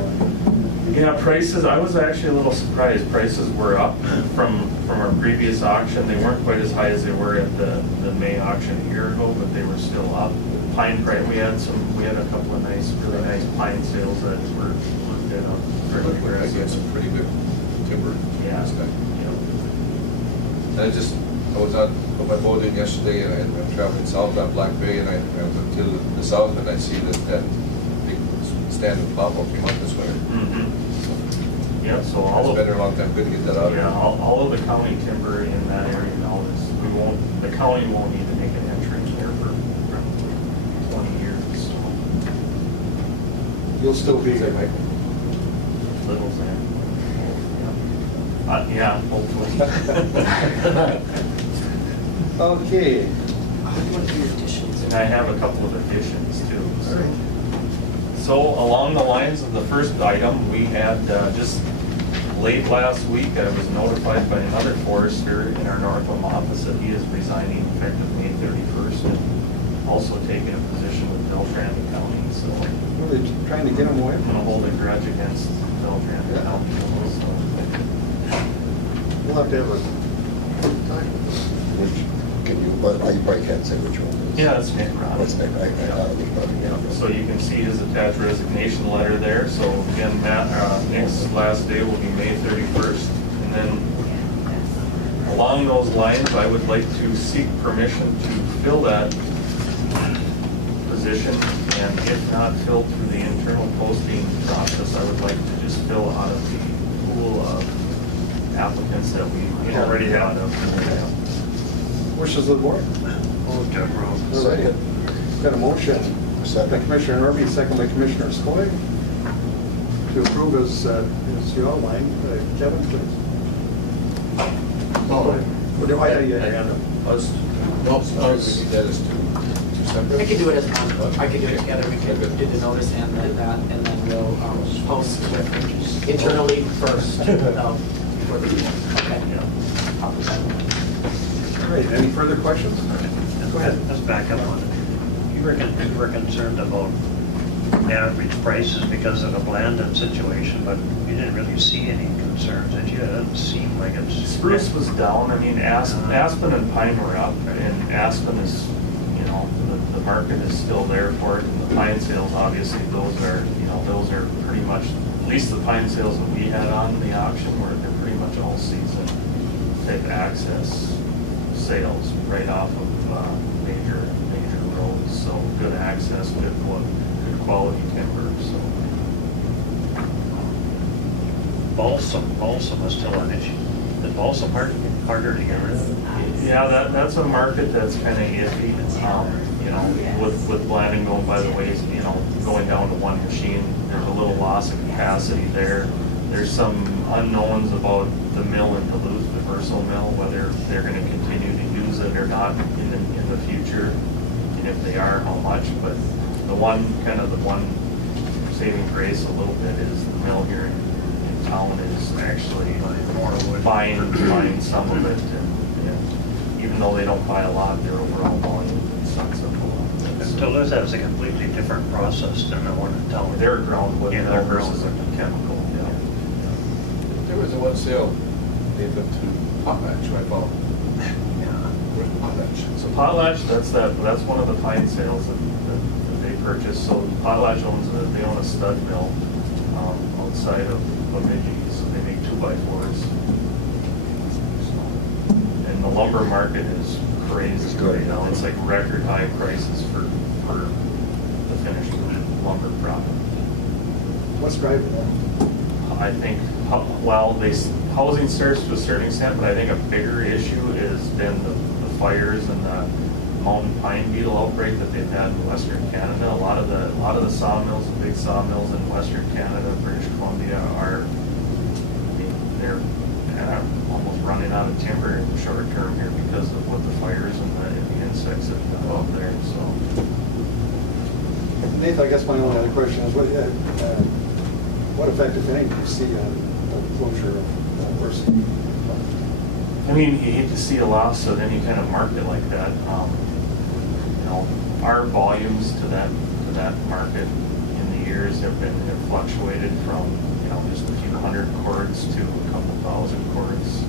Yeah, prices, I was actually a little surprised. Prices were up from our previous auction. They weren't quite as high as they were at the May auction a year ago, but they were still up. Pine price, we had a couple of really nice pine sales that were bid up very I get aggressive. some pretty good timber. Yeah. this guy. And I was out on my boat in yesterday, and I'm traveling south on Black Bay, and I went to the south, and I see that big stand of pawpaw came out this winter. Mhm. Yeah, so all It's of, been there a long time, good to get that out. yeah, all of the county timber in that area now is, the county won't need to make an entrance there for probably 20 years, so. You'll still be there, Mike. Little thing. Yeah, hopefully. Okay. And I have a couple of additions too. So along the lines of the first item, we had just late last week, I was notified by another forester in our Northam office that he is resigning effective May 31st and also taking a position with Beltrami County, so. Are they trying to get them away? I'm gonna hold a grudge against Beltrami County, so. We'll have to have a time. You probably can't say which one it is. Yeah, that's Nick Ron. What's that? I thought it was probably, yeah. So you can see his attached resignation letter there. So again, Nick's last day will be May 31st. And then along those lines, I would like to seek permission to fill that position. And if not filled through the internal posting process, I would like to just fill out of the pool of applicants that we already have. Wishes of the board. Second. Got a motion by Second. Commissioner Norby, second by Commissioner Skoye, to approve as you outlined. Kevin, please. Oh, I had your hand up. Nope, we do that as two separate. I could do it as one, I could do it together, we could do the notice and then that, and then we'll post internally first. before the meeting. Okay. Yeah. I'll present it. All right, any further questions? Go ahead. Let's back up on it. You were concerned about average prices because of the Blandon situation, but you didn't really see any concerns, did you? It doesn't seem like it's... Spruce was down, I mean, Aspen and Pine were up, and Aspen is, you know, the market is still there for it, and the pine sales, obviously, those are pretty much, at least the pine sales that we had on the auction were, they're pretty much all season type access sales right off of major roads, so good access, good quality timber, so. Balsam is still an issue. The balsam harder to get rid of. Yeah, that's a market that's kind of iffy, you know, with Blandon going by the ways, you know, going down to one machine, there's a little loss of capacity there. There's some unknowns about the mill in Duluth, the Verso mill, whether they're going to continue to use it or not in the future, and if they are, how much. But the one saving grace a little bit is the mill here in town is actually buying some of it, and even though they don't buy a lot, their overall volume sucks up a lot. So Duluth has a completely different process than the one in town. They're groundwood Yeah, mill they're versus a groundwood. chemical. Yeah. There was a one sale, they put to potlatch, I thought. Where's potlatch? So Potlatch, that's one of the pine sales that they purchased. So Potlatch they own a stud mill outside of Bemidji, so they make 2x4s. And the lumber market is crazy right now. It's like record high prices for the finished lumber product. What's driving that? I think, well, housing starts to a certain extent, but I think a bigger issue has been the fires and the mountain pine beetle outbreak that they've had in Western Canada. A lot of the sawmills, the big sawmills in Western Canada, British Columbia, they're almost running out of timber in the short term here because of what the fires and the insects have done out there. So, Nathan, I guess my only other question is, what effect, if any, do you see on the closure of Verso? I mean, you hate to see a loss of any kind of market like that. You know, our volumes to that market in the years have fluctuated from, you know, just a few hundred cords to a couple thousand cords.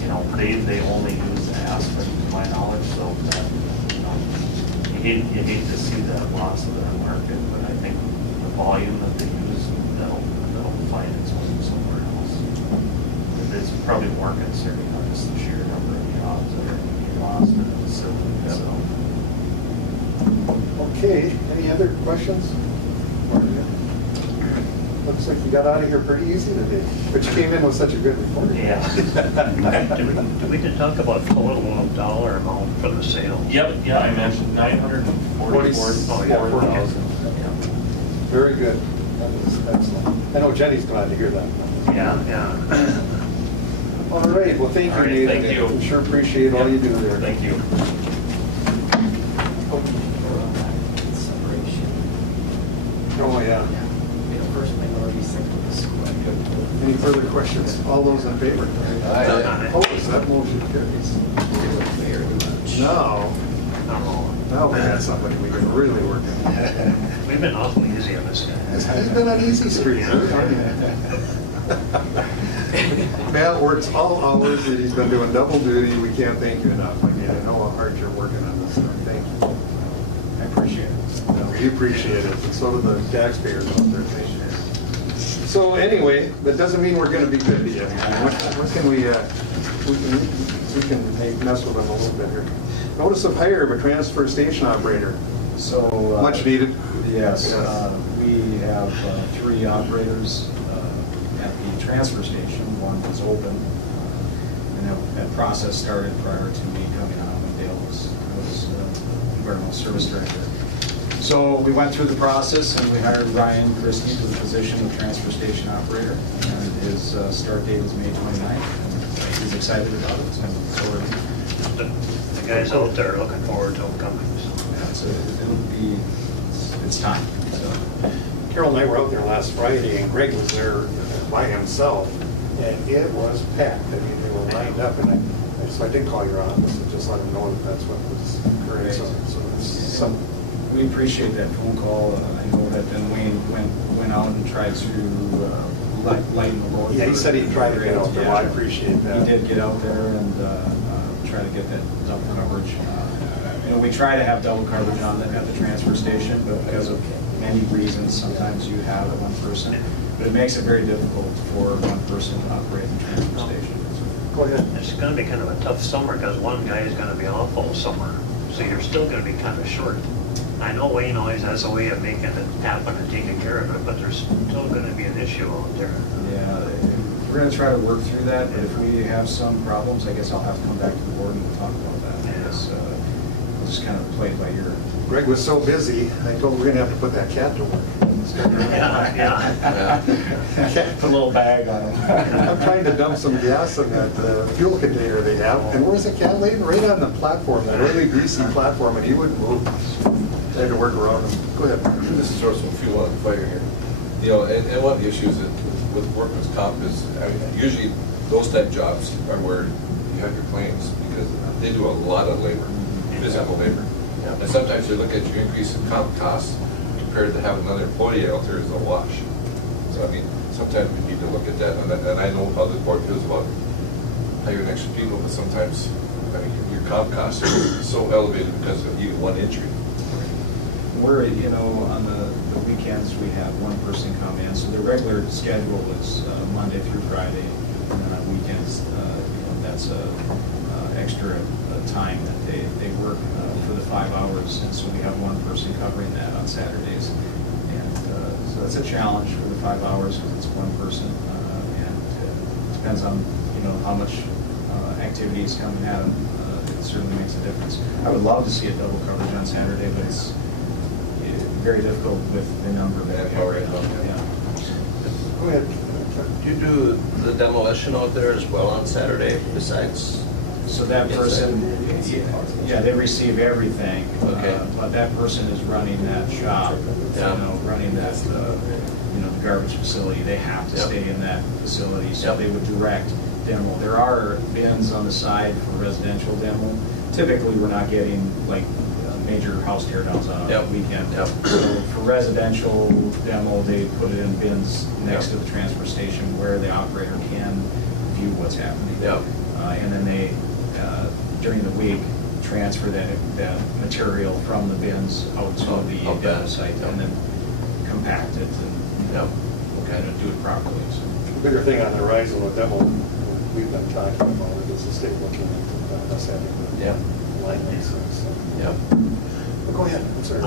You know, they only use aspen, to my knowledge, so that, you hate to see that loss of that market, but I think the volume that they use, that'll find its way somewhere else. It's probably more concerning on just the sheer number of jobs that are being lost in the facility, so. Okay, any other questions? Looks like you got out of here pretty easy today, but you came in with such a good report. Yeah. Did we talk about total dollar amount for the sale? Yep, yeah, I mentioned 944,000. Very good. That was excellent. I know Jenny's glad to hear that. Yeah. All right, well, thank you, All right, Nathan. thank you. We sure appreciate all you do there. Thank you. Oh, yeah. First minority, second the school. Any further questions? All those in favor? Opposed? That motion carries. Now we got somebody we can really work on. We've been awfully easy on this guy. He's been on easy street. Matt works all hours, and he's been doing double duty. We can't thank you enough. I mean, I know how hard you're working on this stuff. Thank you. I appreciate it. Well, we appreciate it, and so do the taxpayers out there. Thank you. So anyway, that doesn't mean we're going to be good to you. What can we can mess with them a little bit here. Notice of hire of a transfer station operator. So. Much needed. Yes, we have 3 operators at the transfer station. One was open, and that process started prior to me coming on. Dale was environmental service director. So we went through the process and we hired Ryan Christie to the position of transfer station operator, and his start date is May 29th. And he's excited about it, and so are we. The guys out there are looking forward to him coming. So. It's time. So. Carol and I were out there last Friday, and Greg was there by himself, and it was packed. I mean, they were lined up, and so I did call your office and just let them know that that's what was occurring. So it's some. We appreciate that phone call. I know that then Wayne went out and tried to lighten the load. Yeah, he said he'd try to get out there. Well, I appreciate that. He did get out there and try to get that double coverage. You know, we try to have double coverage on at the transfer station, but because of many reasons, sometimes you have one person. But it makes it very difficult for one person to operate the transfer station. Go ahead. It's gonna be kind of a tough summer, because one guy is gonna be off all summer, so you're still gonna be kind of short. I know Wayne always has a way of making it happen and taking care of it, but there's still gonna be an issue out there. Yeah, we're gonna try to work through that, but if we have some problems, I guess I'll have to come back to the board and we'll talk about that. I guess we'll just kind of play it by ear. Greg was so busy, I told him we're gonna have to put that cat to work. Yeah. Put a little bag on him. I'm trying to dump some gas in that fuel container they have, and where's the cat laying? Right on the platform, that really greasy platform, and he wouldn't move. I had to work around him. Go ahead. This is throw some fuel on the fire here. You know, and one of the issues that with workman's comp is, I mean, usually those type jobs are where you have your claims, because they do a lot of labor, physical labor. And sometimes you look at your increase in comp costs compared to having another employee out there is a wash. So I mean, sometimes we need to look at that, and I know how the board feels about hiring extra people, but sometimes, I mean, your comp costs are so elevated because of even one injury. We're, you know, on the weekends, we have one person come in, so the regular schedule is Monday through Friday, and then on weekends, you know, that's extra time that they work for the 5 hours, and so we have one person covering that on Saturdays. And so that's a challenge for the 5 hours, because it's one person, and it depends on, you know, how much activity is coming at them. It certainly makes a difference. I would love to see a double coverage on Saturday, but it's very difficult with the number that we have right now. Yeah. Go ahead. Do you do the demolition out there as well on Saturday besides? So that person, yeah, they receive everything. Okay. But that person is running that shop, you know, running that, you know, the garbage facility. They have to stay in that facility, so they would direct demo. There are bins on the side for residential demo. Typically, we're not getting like major house tear downs on a weekend. So for residential demo, they put it in bins next to the transfer station where the operator can view what's happening. And then they, during the week, transfer that material from the bins out to the demo site and then compact it and kind of do it properly. So. The bigger thing on the horizon with demo we've been talking about it is the state looking at us having the line license. Go ahead, sir.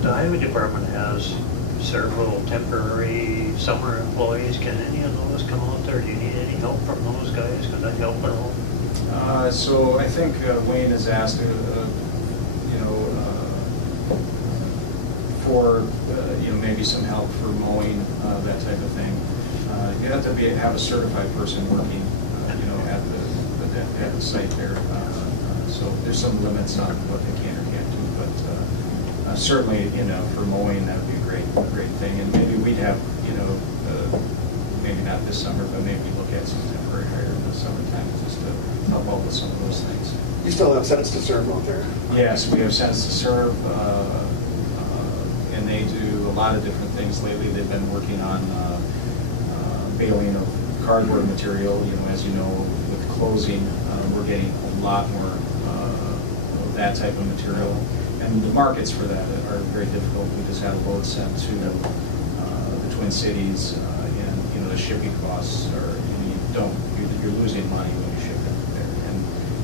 The highway department has several temporary summer employees. Can any of those come out there? Do you need any help from those guys? Can that help at all? So I think Wayne has asked, you know, for you know, maybe some help for mowing, that type of thing. You have to have a certified person working, you know, at the site there. So there's some limits on what they can or can't do, but certainly, you know, for mowing, that would be a great thing. And maybe we'd have, you know, maybe not this summer, but maybe look at some temporary hire in the summertime just to help out with some of those things. You still have Sense to Serve out there? Yes, we have Sense to Serve, and they do a lot of different things lately. They've been working on baling of cardboard material. You know, as you know, with closing, we're getting a lot more of that type of material. And the markets for that are very difficult. We just had a load sent to the Twin Cities, and you know, the shipping costs are, you're losing money when you ship it there. And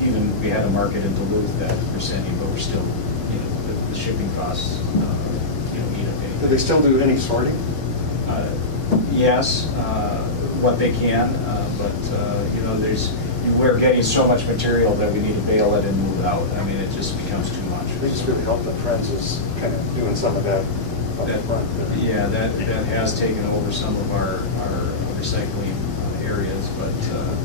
even we had a market in Duluth that we're sending, but we're still, you know, the shipping costs, you know, eat a big. Do they still do any sorting? Yes, what they can, but you know, we're getting so much material that we need to bale it and move it out. I mean, it just becomes too much. They just really help the Friends is kind of doing some of that up front. Yeah, that has taken over some of our recycling areas, but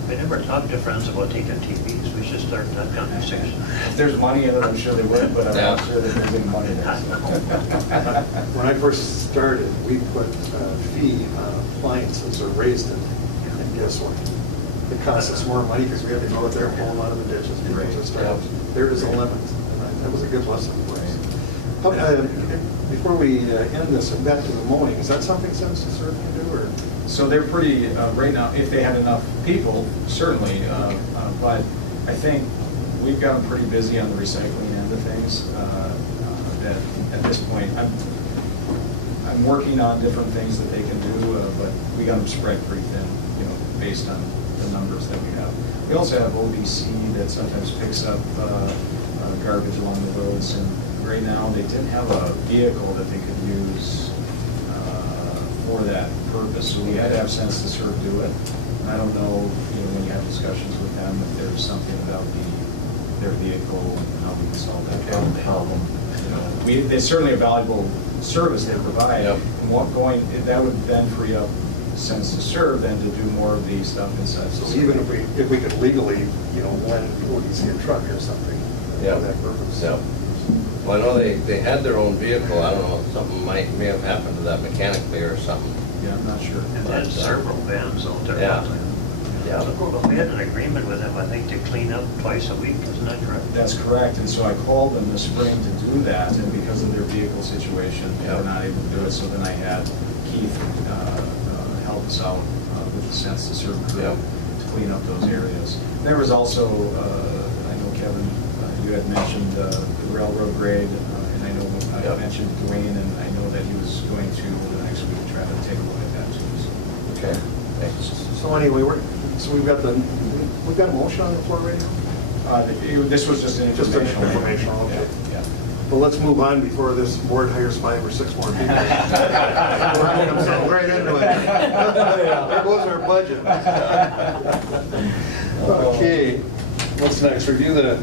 We never talked to friends about taking TVs, we should start that conversation. if there's money in it, I'm sure they would, but I'm not Yeah. sure that there's any money there. When I first started, we put a fee on appliances or raised it, and guess what? It cost us more money because we had to go out there and pull them out of the ditches. People Right. just started, there is a limit, and that was a good lesson for us. Before we end this, back to the mowing, is that something Census Serve can do, or? So they're pretty, right now, if they had enough people, certainly, but I think we've gotten pretty busy on the recycling end of things, that at this point, I'm working on different things that they can do, but we got them spread pretty thin, based on the numbers that we have. We also have ODC that sometimes picks up garbage along the roads, and right now, they didn't have a vehicle that they could use for that purpose, so we had to have Census Serve do it. And I don't know, when you have discussions with them, if there's something about their vehicle and how we can solve that problem. It's certainly a valuable service they provide. Yep. And that would then free up Census Serve then to do more of the stuff inside. So even if we could legally, lend ODC a truck or something Yeah. for that purpose. Yeah. Well, I know they had their own vehicle, I don't know, something may have happened to that mechanically or something. Yeah, I'm not sure. And there's several vans out there. Yeah. Yeah. But we had an agreement with them, I think, to clean up twice a week, isn't that correct? That's correct, and so I called them this spring to do that, and because of their vehicle situation, they were not able to do it, so then I had Keith help us out with the Census Serve crew Yep. to clean up those areas. There was also, I know Kevin, you had mentioned the railroad grade, and I know I Yep. mentioned Dwayne, and I know that he was going to next week try to take a look at that too. Okay, thanks. So anyway, we've got a motion on the floor right now? This was just an Just an informational. informational, okay. Yeah. Well, let's move on before this board hires 5 or 6 more people. We're running themselves right into it. There goes our budget. Okay, what's next? Review the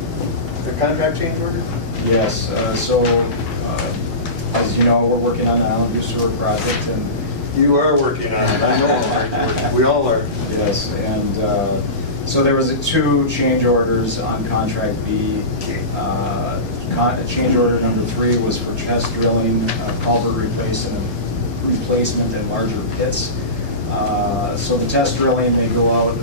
contract change order? Yes, so, as you know, we're working on the Island View Sewer project, and You are working on it, I know, we all are. yes, and so there was 2 change orders on contract B. Change order number 3 was for chest drilling, culvert replacement and larger pits. So the test drilling, they go out,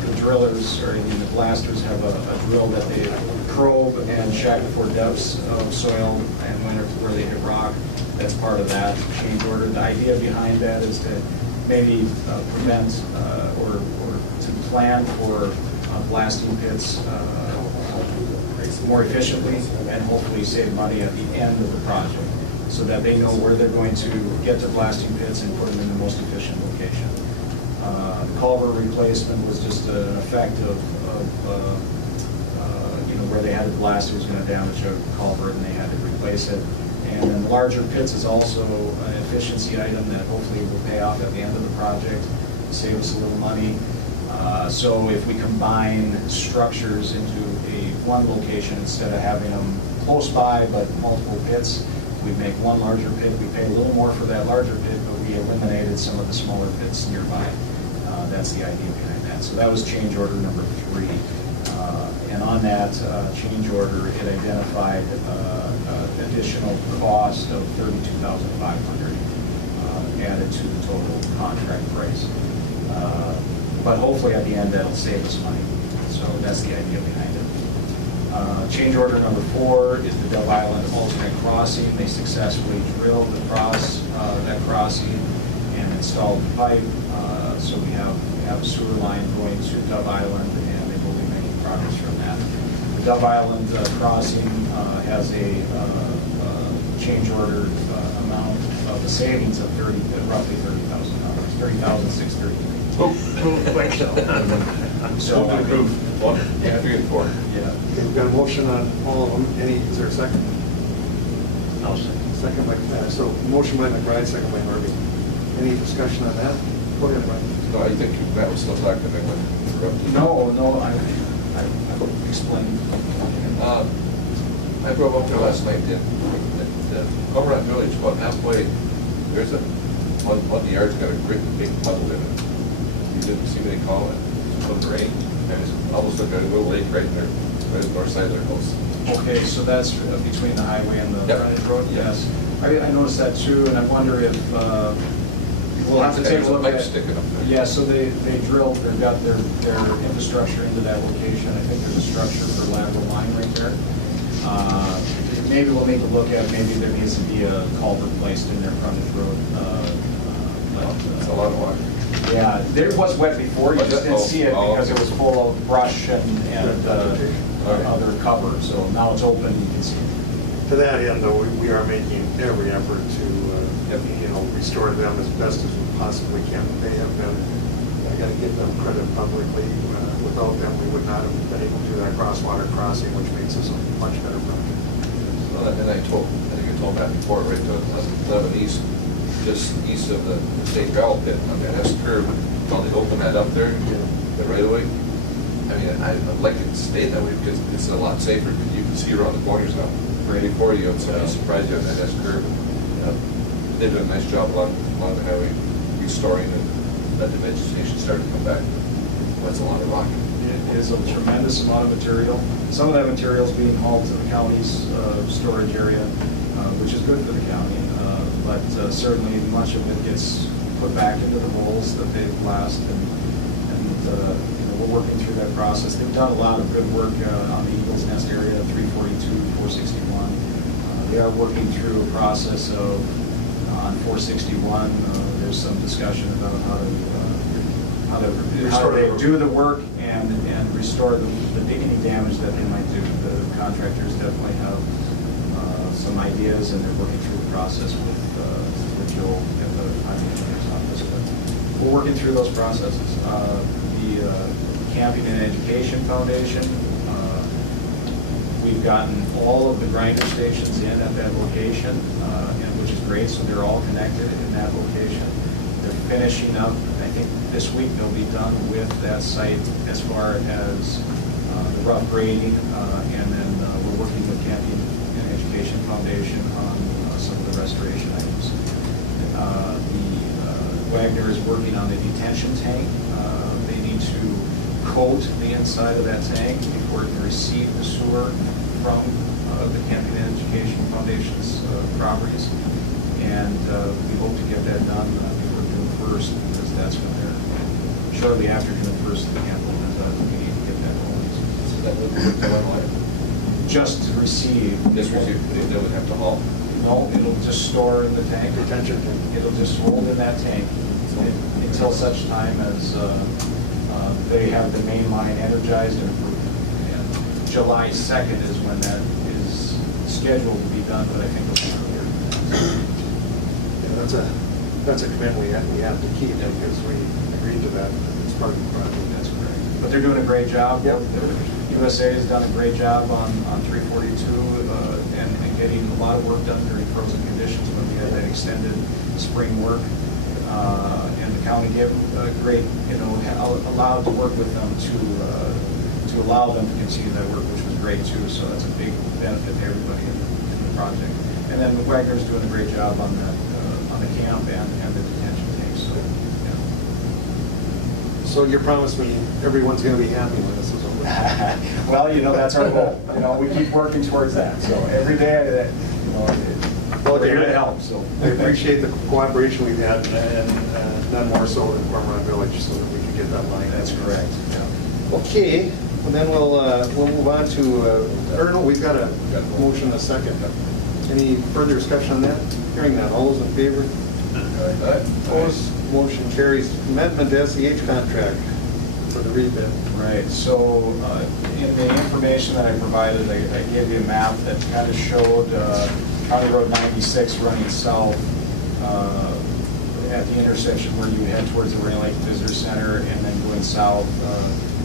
the drillers, or the blasters have a drill that they probe and check for depths of soil and where they hit rock. That's part of that change order. The idea behind that is to maybe prevent or to plan for blasting pits more efficiently and hopefully save money at the end of the project so that they know where they're going to get their blasting pits and put them in the most efficient location. The culvert replacement was just an effect of where they had it blasted, it was going to damage a culvert and they had to replace it. And then larger pits is also an efficiency item that hopefully will pay off at the end of the project, save us a little money. So if we combine structures into one location instead of having them close by but multiple pits, we make one larger pit. We pay a little more for that larger pit, but we eliminated some of the smaller pits nearby. That's the idea behind that. So that was change order number 3. And on that change order, it identified additional cost of $32,500 added to the total contract price. But hopefully at the end, that'll save us money. So that's the idea behind it. Change order number 4 is the Dove Island alternate crossing. They successfully drilled across that crossing and installed the pipe. So we have a sewer line going to Dove Island, and they will be making progress from that. The Dove Island crossing has a change order amount of a savings of roughly $30,000, $30,633. Quick, So Approved. Well, yeah, I figured 4. yeah. Okay, we've got a motion on all of them. Is there a second? I'll second. Second by, so motion by McBride, second by Harvey. Any discussion on that? Go ahead, Brian. No, I think Matt was still talking, I went interrupted. No, I explained. I drove up there last night, and Comerant Village, about halfway, there's one of the yards got a great big puddle in it. You didn't see me call it, from the rain, and it's almost like a little lake right in there, right on the north side of their house. Okay, so that's between the highway and the Yep. frontage road? Yep. Yes. I noticed that too, and I wonder if, we'll have to take a look Pipe at. sticking up there. Yeah, so they drilled, they've got their infrastructure into that location. I think there's a structure for lateral line right there. Maybe we'll need to look at, maybe there needs to be a culvert placed in their frontage road. It's a lot of water. Yeah, there was wet before, you just didn't see it because it was full of brush and other cover, so now it's open, you can see it. To that end, though, we are making every effort to, restore them as best as we possibly can. They have been, I gotta give them credit publicly. Without them, we would not have been able to do that crosswater crossing, which makes us a much better project. Well, and I think I told Matt before, right to 11 East, just east of the state gravel pit, on that S curve, while they open that up there, the right away. I mean, I'd like it to stay that way because it's a lot safer, because you can see around the corners now. Right before you, it's surprised you on that S curve. They did a nice job along the highway restoring and let the vegetation start to come back. That's a lot of rock. It is a tremendous amount of material. Some of that material is being hauled to the county's storage area, which is good for the county. But certainly much of it gets put back into the holes that they've blasted, and we're working through that process. They've done a lot of good work on the Eagles Nest area, 342, 461. They are working through a process of, on 461, there's some discussion about how they do the work and restore any damage that they might do. The contractors definitely have some ideas, and they're working through the process with Joe at the highway engineer's office. But we're working through those processes. The Camping and Education Foundation, we've gotten all of the grinder stations in at that location, which is great, so they're all connected in that location. They're finishing up, I think this week they'll be done with that site as far as the rough grading, and then we're working with Camping and Education Foundation on some of the restoration items. Wagner is working on the detention tank. They need to coat the inside of that tank before it can receive the sewer from the Camping and Education Foundation's properties. And we hope to get that done before June 1st, because that's when they're, shortly after June 1st, the camp opens up, and we need to get that going. So that would be one Just to receive. Just receive, they would have to haul. No, it'll just store in the tank. Retention tank. It'll just hold in that tank until such time as they have the main line energized and approved. And July 2nd is when that is scheduled to be done, but I think it'll be earlier. Yeah, that's a commitment we have to keep, because we agreed to that as part of the project. That's correct. But they're doing a great job. Yep. USA has done a great job on 342 and getting a lot of work done during frozen conditions when we had that extended spring work. And the county gave a great, allowed to work with them to allow them to continue that work, which was great too. So that's a big benefit to everybody in the project. And then Wagner's doing a great job on that, on the camp and the detention tank. So, yeah. So you promised me everyone's going to be happy with us. Well, that's our goal. We keep working towards that. So every day, we're here to help. So I appreciate the cooperation we've had, and none more so in Cormorant Village, so that we can get that line. That's correct. Yeah. Okay, well then we'll move on to, or no, we've got a motion and a second. Any further discussion on that? Hearing that, all those in favor? Opposed? Motion carries. Amendment to SEH contract for the rebid. Right, so in the information that I provided, I gave you a map that kind of showed County Road 96 running south at the intersection where you head towards the Rain Lake Visitor Center, and then going south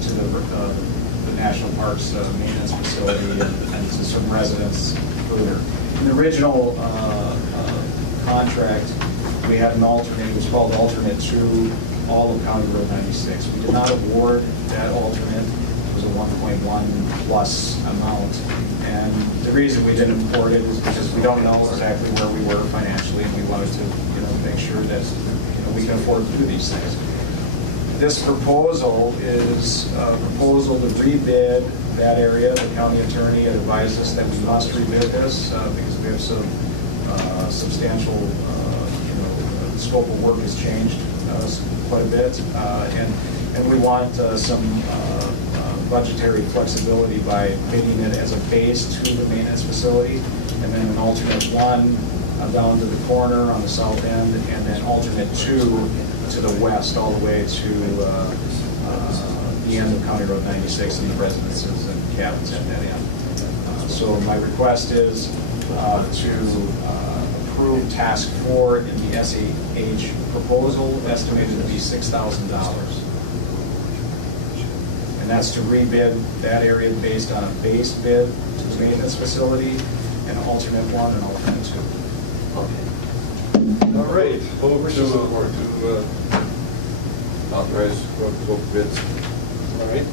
to the National Parks maintenance facility and to some residents further. In the original contract, we had an alternate, it was called alternate to all of County Road 96. We did not award that alternate. It was a 1.1 plus amount. And the reason we didn't award it is because we don't know exactly where we were financially, and we wanted to make sure that we can afford to do these things. This proposal is a proposal to rebid that area. The county attorney advised us that we must rebid this because we have some substantial, the scope of work has changed quite a bit. And we want some budgetary flexibility by bidding it as a base to the maintenance facility, and then an alternate one down to the corner on the south end, and then alternate two to the west, all the way to the end of County Road 96 and the residences and cabins at that end. So my request is to approve task 4 in the SAH proposal, estimated to be $6,000. And that's to rebid that area based on a base bid to the maintenance facility, and alternate 1 and alternate 2. All right. Move to authorize both bids. All right.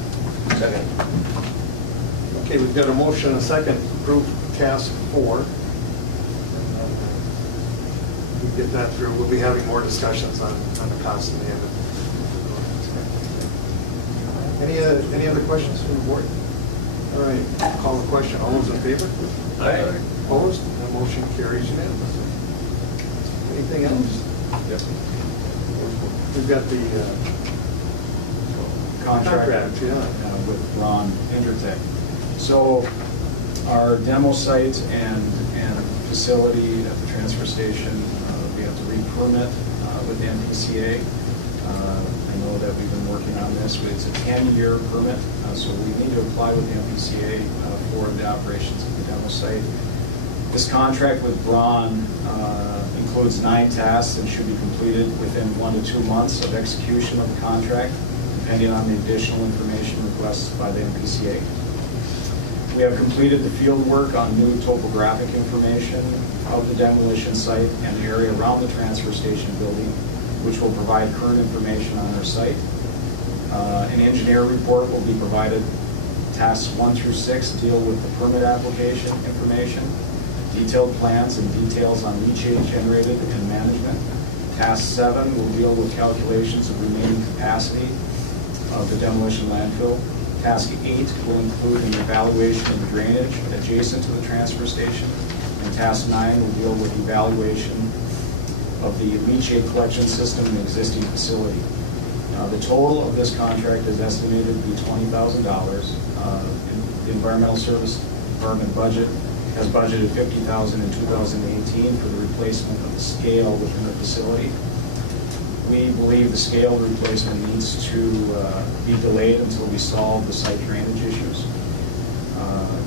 Second. Okay, we've got a motion and a second to approve task 4. We get that through. We'll be having more discussions on the cost in the end. Any other questions from the board? All right, call the question. All those in favor? Aye. Opposed? The motion carries unanimously. Anything else? Yes. We've got the Contract yeah. with Ron Intertech. So our demo site and facility at the transfer station, we have to re-permit with the MPCA. I know that we've been working on this. It's a 10-year permit, so we need to apply with the MPCA for the operations of the demo site. This contract with Braun includes 9 tasks and should be completed within 1 to 2 months of execution of the contract, depending on the additional information requested by the MPCA. We have completed the field work on new topographic information of the demolition site and the area around the transfer station building, which will provide current information on our site. An engineer report will be provided. Tasks 1 through 6 deal with the permit application information, detailed plans and details on leachate generated and management. Task 7 will deal with calculations of remaining capacity of the demolition landfill. Task 8 will include an evaluation of the drainage adjacent to the transfer station. And Task 9 will deal with evaluation of the leachate collection system in the existing facility. The total of this contract is estimated to be $20,000. The Environmental Service Department budget has budgeted $50,000 in 2018 for the replacement of the scale within the facility. We believe the scale replacement needs to be delayed until we solve the site drainage issues.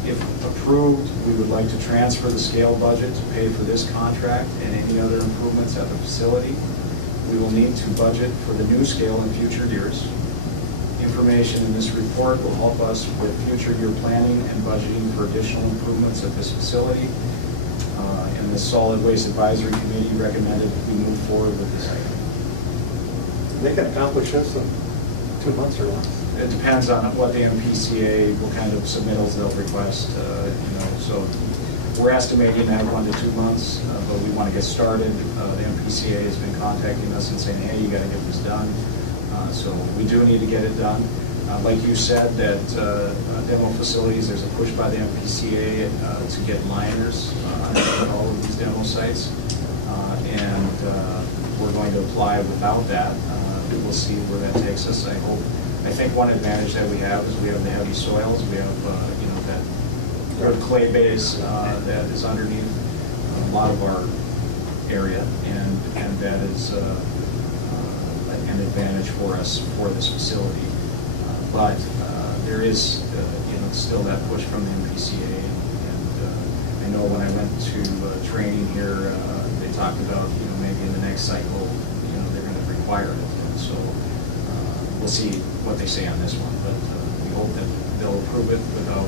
If approved, we would like to transfer the scale budget to pay for this contract and any other improvements at the facility. We will need to budget for the new scale in future years. Information in this report will help us with future year planning and budgeting for additional improvements at this facility. And the Solid Waste Advisory Committee recommended we move forward with this item. They can accomplish this in 2 months or less. It depends on what the MPCA, what kind of submittals they'll request, so we're estimating that 1 to 2 months, but we want to get started. The MPCA has been contacting us and saying, hey, you got to get this done. So we do need to get it done. Like you said, that demo facilities, there's a push by the MPCA to get liners on all of these demo sites. And we're going to apply without that. We'll see where that takes us. I think one advantage that we have is we have the heavy soils. We have that good clay base that is underneath a lot of our area, and that is an advantage for us for this facility. But there is still that push from the MPCA, and I know when I went to training here, they talked about maybe in the next cycle they're going to require it. And so we'll see what they say on this one, but we hope that they'll approve it without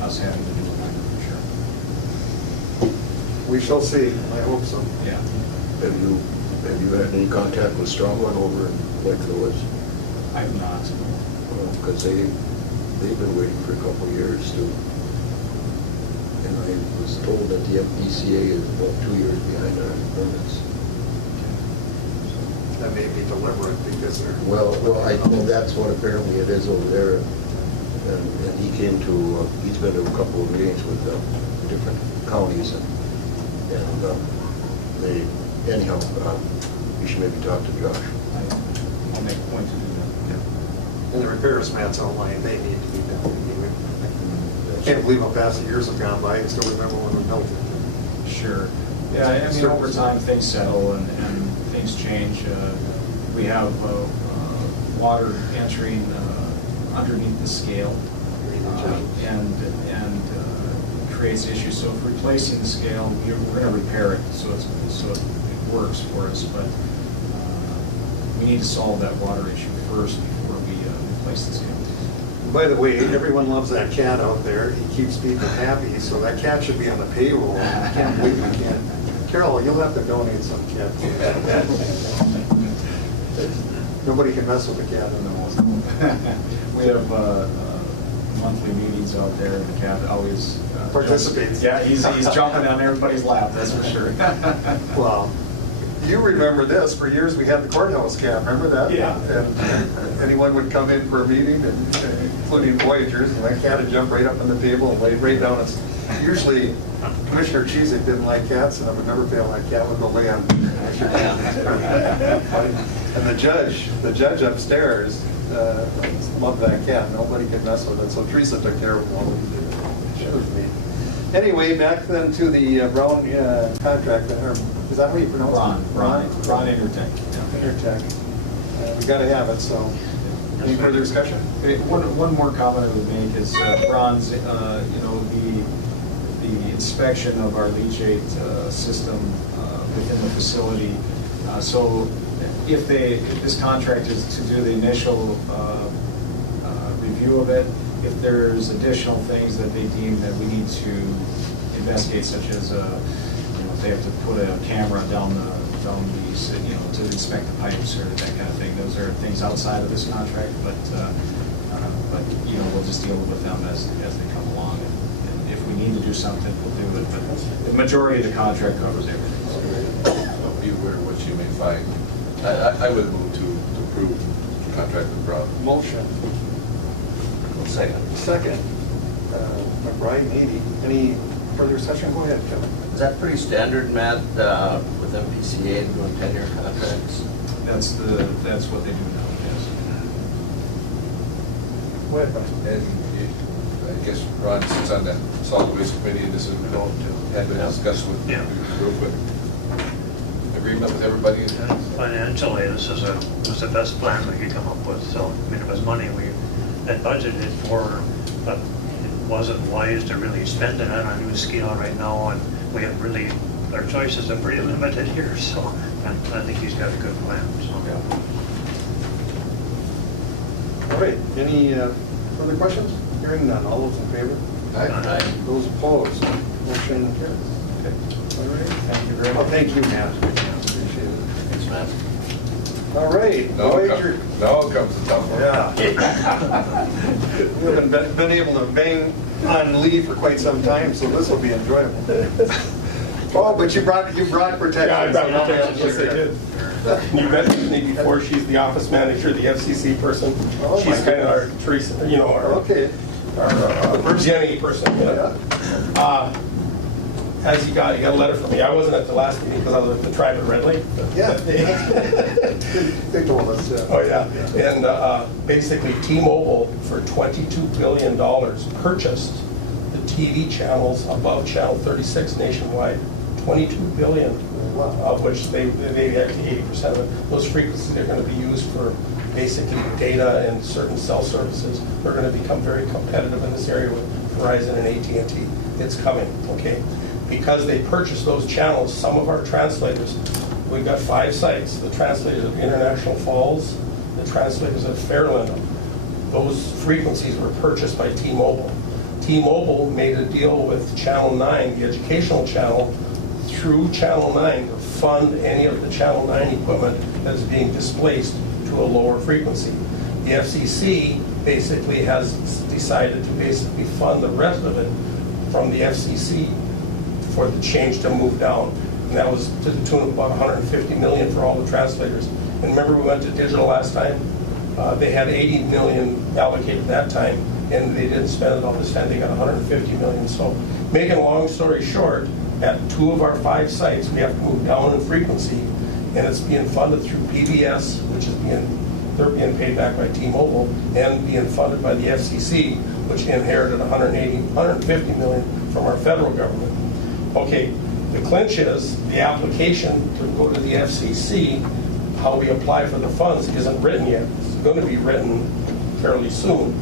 us having to do it for sure. We shall see. I hope so. Yeah. Have you had any contact with Strongman over in Lake Village? I've not. Because they've been waiting for a couple of years to, and I was told that the MPCA is about 2 years behind our permits. That may be deliberate because they're. Well, I think that's what apparently it is over there. And he came to, he's been to a couple of meetings with different counties and they, anyhow, you should maybe talk to Josh. I'll make a point to do that. And the repairs Matt's outlined, they need to be done. I can't believe how fast the years have gone by. I still remember when we built it. Sure. Yeah, I mean, over time, things settle and things change. We have water entering underneath the scale and creates issues. So if replacing the scale, we're going to repair it so it works for us, but we need to solve that water issue first before we replace the scale. By the way, everyone loves that cat out there. He keeps people happy, so that cat should be on the payroll. I can't believe we can't. Carol, you'll have to donate some cat food. Nobody can mess with the cat in the house. We have monthly meetings out there, and the cat always participates. Yeah, he's jumping on everybody's lap, that's for sure. Well, you remember this, for years we had the courthouse cat, remember that? Yeah. And anyone would come in for a meeting, including Voyagers, and that cat would jump right up on the table and lay right down. Usually Commissioner Cheezick didn't like cats, and I would never fail, that cat would go lay on. And the judge upstairs loved that cat. Nobody could mess with it, so Teresa took care of it. She was neat. Anyway, back then to the Brown contract. Is that how you pronounce it? Ron Intertech. Intertech. We got to have it. So, any further discussion? One more comment I would make is Ron's, the inspection of our leachate system within the facility. So, if this contract is to do the initial review of it, if there's additional things that they deem that we need to investigate, such as if they have to put a camera down these, to inspect the pipes or that kind of thing, those are things outside of this contract. But we'll just deal with them as they come along. And if we need to do something, we'll do it. But the majority of the contract covers everything. So be aware of what you may find. I would move to approve the contract with Brown. Motion. Second. McBride, 80. Any further discussion? Go ahead, Kevin. Is that pretty standard, Matt, with MPCA doing 10-year contracts? That's what they do now, yes. Go ahead, Brian. And I guess Ron sits on that solid waste committee, and this is had been discussed with real quick. Agreement with everybody? Financially, this was the best plan we could come up with. So, I mean, it was money we had budgeted for, but it wasn't wise to really spend it on a new scale right now, and we have really, our choices are pretty limited here, so I think he's got a good plan, so. All right. Any further questions? Hearing none. All those in favor? Aye. Those opposed? Motion carries. Okay. All right. Thank you very much. Thank you, Matt. Appreciate it. Thanks, Matt. All right. Now comes the tough one. Yeah. We haven't been able to bang on Lee for quite some time, so this will be enjoyable. Oh, but you brought protection. Yeah, I brought protection, yes, I did. You met me before, she's the office manager, the FCC person. Oh, She's kind of our Teresa, our Jenny person. Yeah. As you got a letter from me. I wasn't at the last meeting because I was at the tribe at Red Lake. Yeah. They told us. Oh, yeah. And basically T-Mobile for $22 billion purchased the TV channels above Channel 36 nationwide. $22 billion, of which they actually 80% of it. Those frequencies are going to be used for basically data and certain cell services. They're going to become very competitive in this area with Verizon and AT&T. It's coming, okay? Because they purchased those channels, some of our translators, we've got 5 sites, the translators of International Falls, the translators of Fairland, those frequencies were purchased by T-Mobile. T-Mobile made a deal with Channel 9, the educational channel, through Channel 9 to fund any of the Channel 9 equipment that is being displaced to a lower frequency. The FCC basically has decided to basically fund the rest of it from the FCC for the change to move down. And that was to the tune of about 150 million for all the translators. And remember, we went to digital last time? They had 80 million allocated that time, and they didn't spend it all this time. They got 150 million. So, making a long story short, at 2 of our 5 sites, we have to move down in frequency, and it's being funded through PBS, which is they're being paid back by T-Mobile, and being funded by the FCC, which inherited 150 million from our federal government. Okay, the clinch is the application to go to the FCC, how we apply for the funds isn't written yet. It's going to be written fairly soon.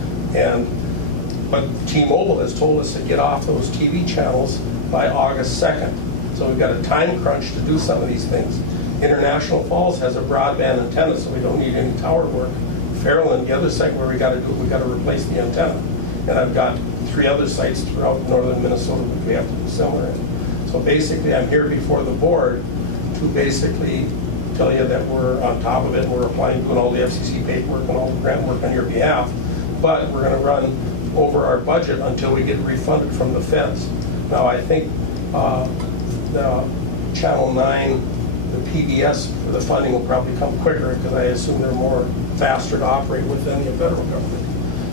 But T-Mobile has told us to get off those TV channels by August 2nd. So we've got a time crunch to do some of these things. International Falls has a broadband antenna, so we don't need any tower work. Fairland, the other site where we got to replace the antenna. And I've got 3 other sites throughout northern Minnesota that we have to do similar in. So basically, I'm here before the board to basically tell you that we're on top of it. We're applying, doing all the FCC paperwork and all the grant work on your behalf. But we're going to run over our budget until we get refunded from the feds. Now, I think the Channel 9, the PBS for the funding will probably come quicker because I assume they're more faster to operate with than the federal government.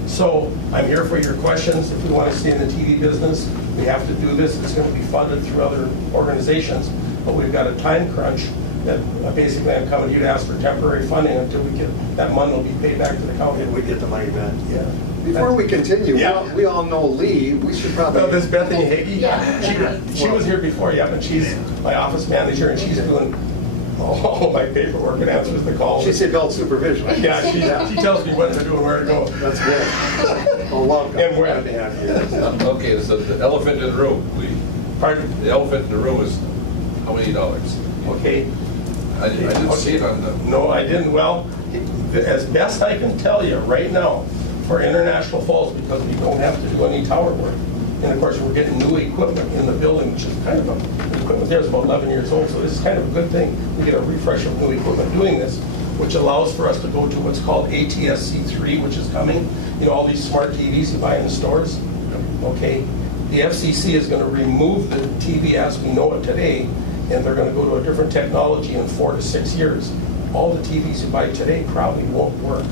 So I'm here for your questions. If we want to stay in the TV business, we have to do this. It's going to be funded through other organizations, but we've got a time crunch that basically I'm coming to you to ask for temporary funding until we get, that money will be paid back to the county. And we get the money back. Yeah. Before we continue, Yeah. we all know Lee. We should probably. This Bethany Hagee, she was here before, yeah, and she's my office manager, and she's doing all my paperwork and answers the calls. She said belt supervision. Yeah, she tells me what to do and where to go. That's good. Well, welcome. And where? Glad to have you. Okay, so the elephant in the room, Lee. Pardon? The elephant in the room is how many dollars? Okay. I didn't see it on the. No, I didn't. Well, as best I can tell you right now, for International Falls, because we don't have to do any tower work. And of course, we're getting new equipment in the building, which is kind of the equipment there is about 11 years old, so this is kind of a good thing. We get a refresh of new equipment doing this, which allows for us to go to what's called ATSC3, which is coming. You know, all these smart TVs you buy in the stores. Okay, the FCC is going to remove the TV as we know it today, and they're going to go to a different technology in 4 to 6 years. All the TVs you buy today probably won't work.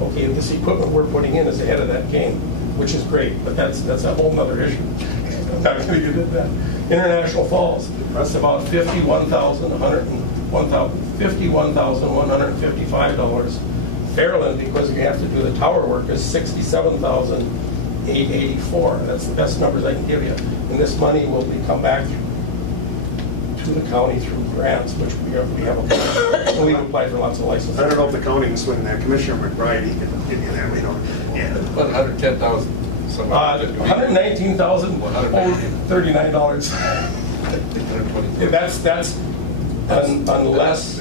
Okay, this equipment we're putting in is ahead of that game, which is great, but that's a whole nother issue. I'm not going to get into that. International Falls, that's about $51,155. Fairland, because you have to do the tower work, is $67,884. That's the best numbers I can give you. And this money will come back to the county through grants, which we have applied. And we've applied for lots of licenses. I don't know if the county can swing that. Commissioner McBride, he can give you that. We don't. Yeah. 110,000. $119,039. That's unless,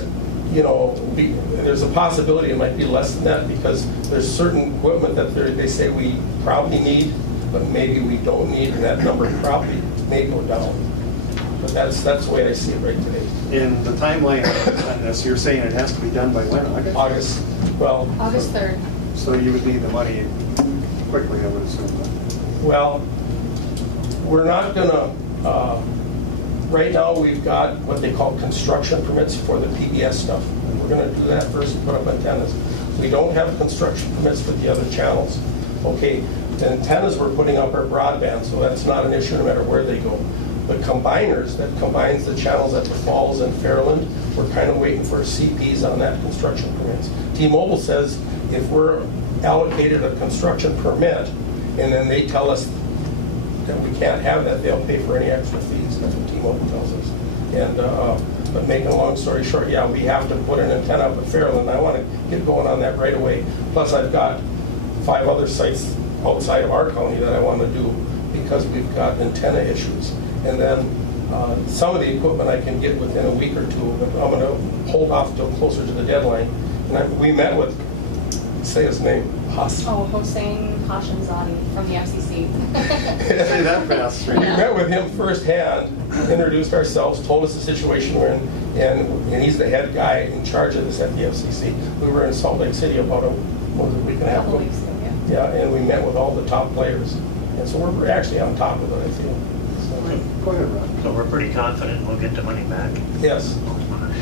you know, there's a possibility it might be less than that because there's certain equipment that they say we probably need, but maybe we don't need, and that number probably may go down. But that's the way I see it right today. In the timeline on this, you're saying it has to be done by when? August. Well, August 3rd. So you would need the money quickly, I would assume. well, we're not gonna, right now we've got what they call construction permits for the PBS stuff. And we're gonna do that first and put up antennas. We don't have construction permits for the other channels. Okay, the antennas we're putting up are broadband, so that's not an issue no matter where they go. But combiners, that combines the channels at the Falls and Fairland, we're kind of waiting for CPs on that construction permits. T-Mobile says if we're allocated a construction permit and then they tell us that we can't have that, they'll pay for any extra fees. That's what T-Mobile tells us. And but making a long story short, yeah, we have to put an antenna up at Fairland. I want to get going on that right away. Plus, I've got 5 other sites outside of our county that I want to do because we've got antenna issues. And then some of the equipment I can get within a week or two, but I'm going to hold off until closer to the deadline. And we met with, say his name, Hossein Hashemzadi from the FCC. Say that fast. We met with him firsthand, introduced ourselves, told us the situation we're in, and he's the head guy in charge of this at the FCC. We were in Salt Lake City about a week and a half ago. Weeks ago, Yeah, and we met with all the top players. And so we're actually on top of it, I feel. So, Go ahead, Ron. So we're pretty confident we'll get the money back. Yes.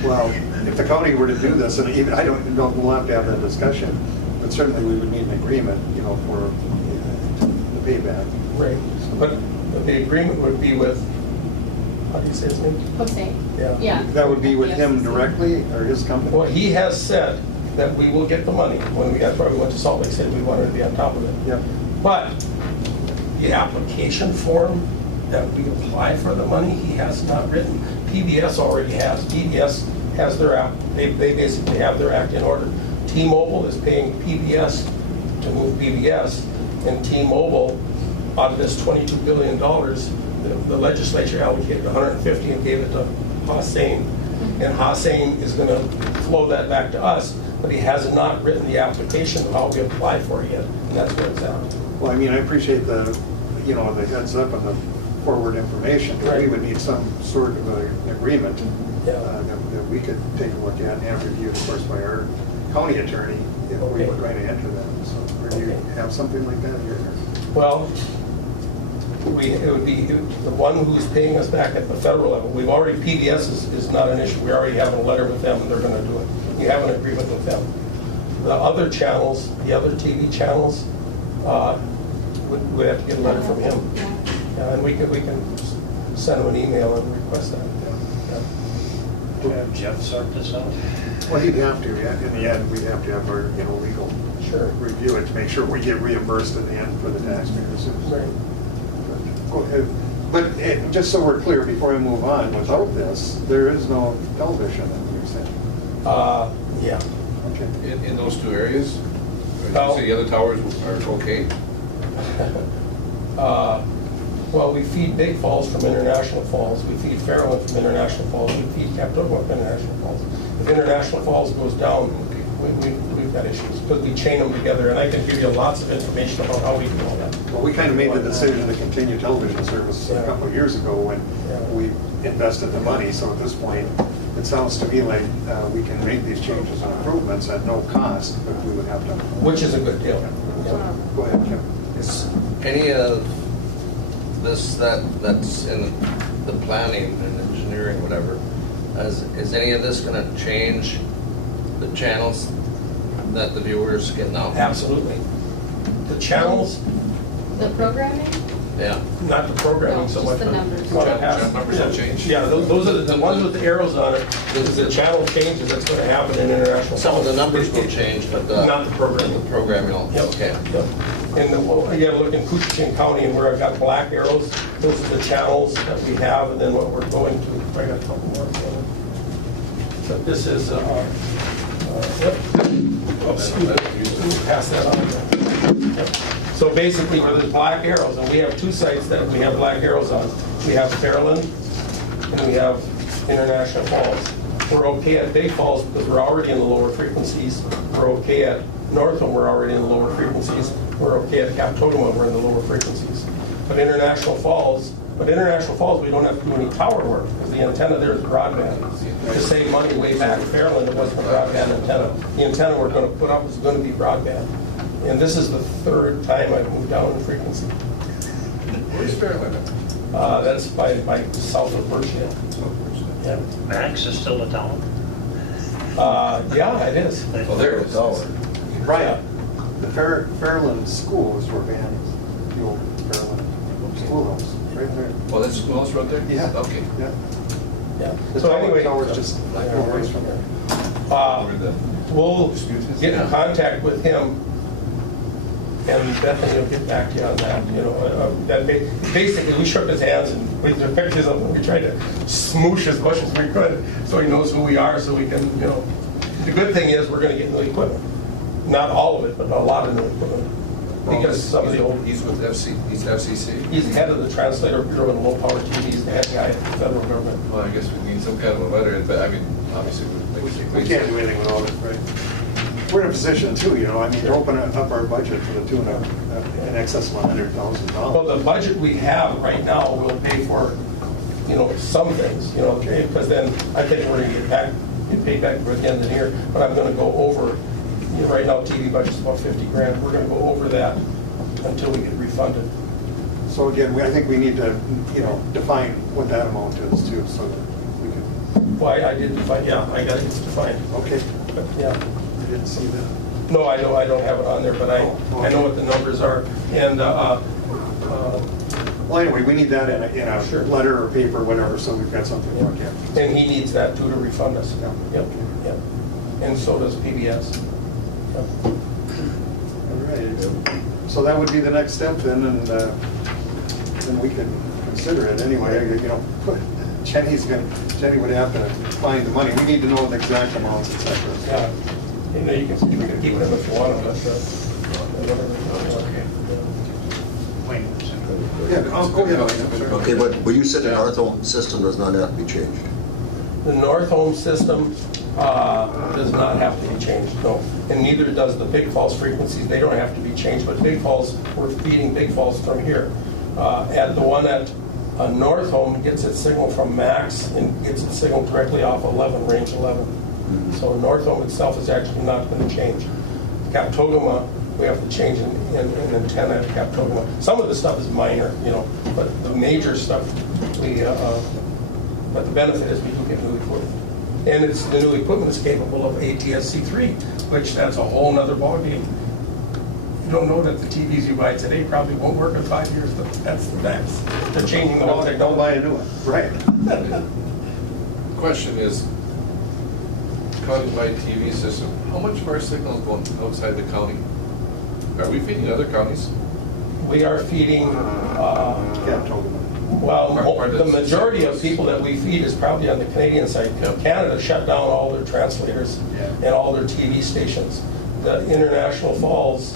Well, if the county were to do this, and even, I don't know, we'll have to have that discussion, but certainly we would need an agreement, you know, for the payback. Right. But the agreement would be with, how do you say his name? Jose. Yeah. That would be with him directly, or his company? Well, he has said that we will get the money. When we went to Salt Lake City, we wanted to be on top of it. Yep. But the application form that we apply for the money, he has not written. PBS already has. PBS has their app. They basically have their act in order. T-Mobile is paying PBS to move PBS, and T-Mobile, out of this $22 billion, the legislature allocated 150 and gave it to Hossein. And Hossein is going to flow that back to us, but he has not written the application of how we apply for it yet, and that's where it's at. Well, I mean, I appreciate the, you know, the heads up and the forward information. But we would need some sort of an agreement that we could take a look at and reviewed, of course, by our county attorney if we were going to enter that. So, or do you have something like that here? Well, it would be the one who's paying us back at the federal level. We've already, PBS is not an issue. We already have a letter with them, and they're going to do it. We have an agreement with them. The other channels, the other TV channels, we'd have to get a letter from him. And we can send him an email and request that. Have Jeff sort this out? Well, he'd have to. In the end, we'd have to have our, you know, legal review it to make sure we get reimbursed in the end for the taxpayers. Right. Go ahead. But just so we're clear, before we move on, without this, there is no television, you're saying? Yeah. Okay. In those two areas? No. You say the other towers are okay? Well, we feed Big Falls from International Falls. We feed Fairland from International Falls. We feed Capitola from International Falls. If International Falls goes down, we've got issues because we chain them together. And I can give you lots of information about how we do all that. Well, we kind of made the decision to continue television service a couple of years ago when we invested the money. So at this point, it sounds to me like we can make these changes and improvements at no cost, but we would have to. Which is a good deal. Go ahead, Kim. Is any of this that's in the planning and engineering, whatever, is any of this going to change the channels that the viewers get now? Absolutely. The channels, The programming? Yeah. not the programming No, so just much. the numbers. Well, it has- Numbers will change. Yeah, those are the ones with the arrows on it. Is the channel changes that's going to happen in International. Some of the numbers will change, but Not the programming. the programming will, Yep. okay. Yep. And well, you gotta look in Koochiching County and where I've got black arrows, those are the channels that we have, and then what we're going to. I got a couple more. So this is, yep. Oops, pass that on. Yep. So basically, where there's black arrows, and we have two sites that we have black arrows on. We have Fairland, and we have International Falls. We're okay at Big Falls because we're already in the lower frequencies. We're okay at Northam, we're already in the lower frequencies. We're okay at Capitola, we're in the lower frequencies. But International Falls, we don't have to do any tower work because the antenna there is broadband. To save money way back in Fairland, it wasn't a broadband antenna. The antenna we're going to put up is going to be broadband. And this is the third time I've moved down in frequency. Where's Fairland? That's by south of Birchhill. Yeah. Max is still a town? Yeah, it is. Oh, there it is. Right. The Fairland School is where Van is, the old Fairland Schoolhouse, right there. Oh, that's school house right there? Yeah. Okay. Yeah. Yeah. The So anyway, tower's just like a ways from there. Where the We'll dispute is? get in contact with him, and Bethany will get back to you on that. You know, basically, we shook his hands and we took pictures of him. We tried to smoosh as much as we could so he knows who we are, so we can, you know. The good thing is we're going to get new equipment. Not all of it, but a lot of new equipment. Because some of the old. He's with he's FCC? He's the head of the Translator Bureau in Low Power TV. He's the head guy at the federal government. Well, I guess we need some kind of a letter, but I mean, obviously, We can't do anything without it, right? We're in a position too, you know, I mean, to open up our budget to the tune of in excess of $100,000. Well, the budget we have right now will pay for, you know, some things, you know, because then I think we're going to get paid back for the end of the year, but I'm going to go over, you know, right now TV budget's about 50 grand. We're going to go over that until we get refunded. So again, I think we need to, define what that amount is too, so that we can, Why, I did define, yeah, I got it, it's defined. okay, Yeah. I didn't see that. No, I don't have it on there, but I know what the numbers are. And, Well, anyway, we need that in a Sure. letter or paper, whatever, so we've got something to look at. and he needs that too to refund us. Yeah. Yep, yep. And so does PBS. Yep. All right, so that would be the next step then, and then we can consider it anyway. Jenny would have to find the money. We need to know the exact amounts, et cetera. Yeah. You know, you can keep it if you want, but, Wayne. Yeah, go ahead. I'm sorry. Okay, but you said the North Home system does not have to be changed. the North Home system does not have to be changed, no. And neither does the Big Falls frequencies, they don't have to be changed, but Big Falls, we're feeding Big Falls from here. At the one at North Home gets its signal from Max and gets its signal directly off 11, range 11. So North Home itself is actually not going to change. Captogama, we have to change an antenna at Captogama. Some of the stuff is minor, but the major stuff, but the benefit is we do get new equipment. And the new equipment is capable of ATSC3, which that's a whole nother ballgame. You don't know that the TVs you buy today probably won't work in 5 years, but that's the next. They're changing the whole Don't buy a new one. Right. Question is, county-wide TV system, how much of our signal is going outside the county? Are we feeding other counties? We are feeding, well, the majority of people that we feed is probably on the Canadian side. Canada shut down all their translators and all their TV stations. The International Falls,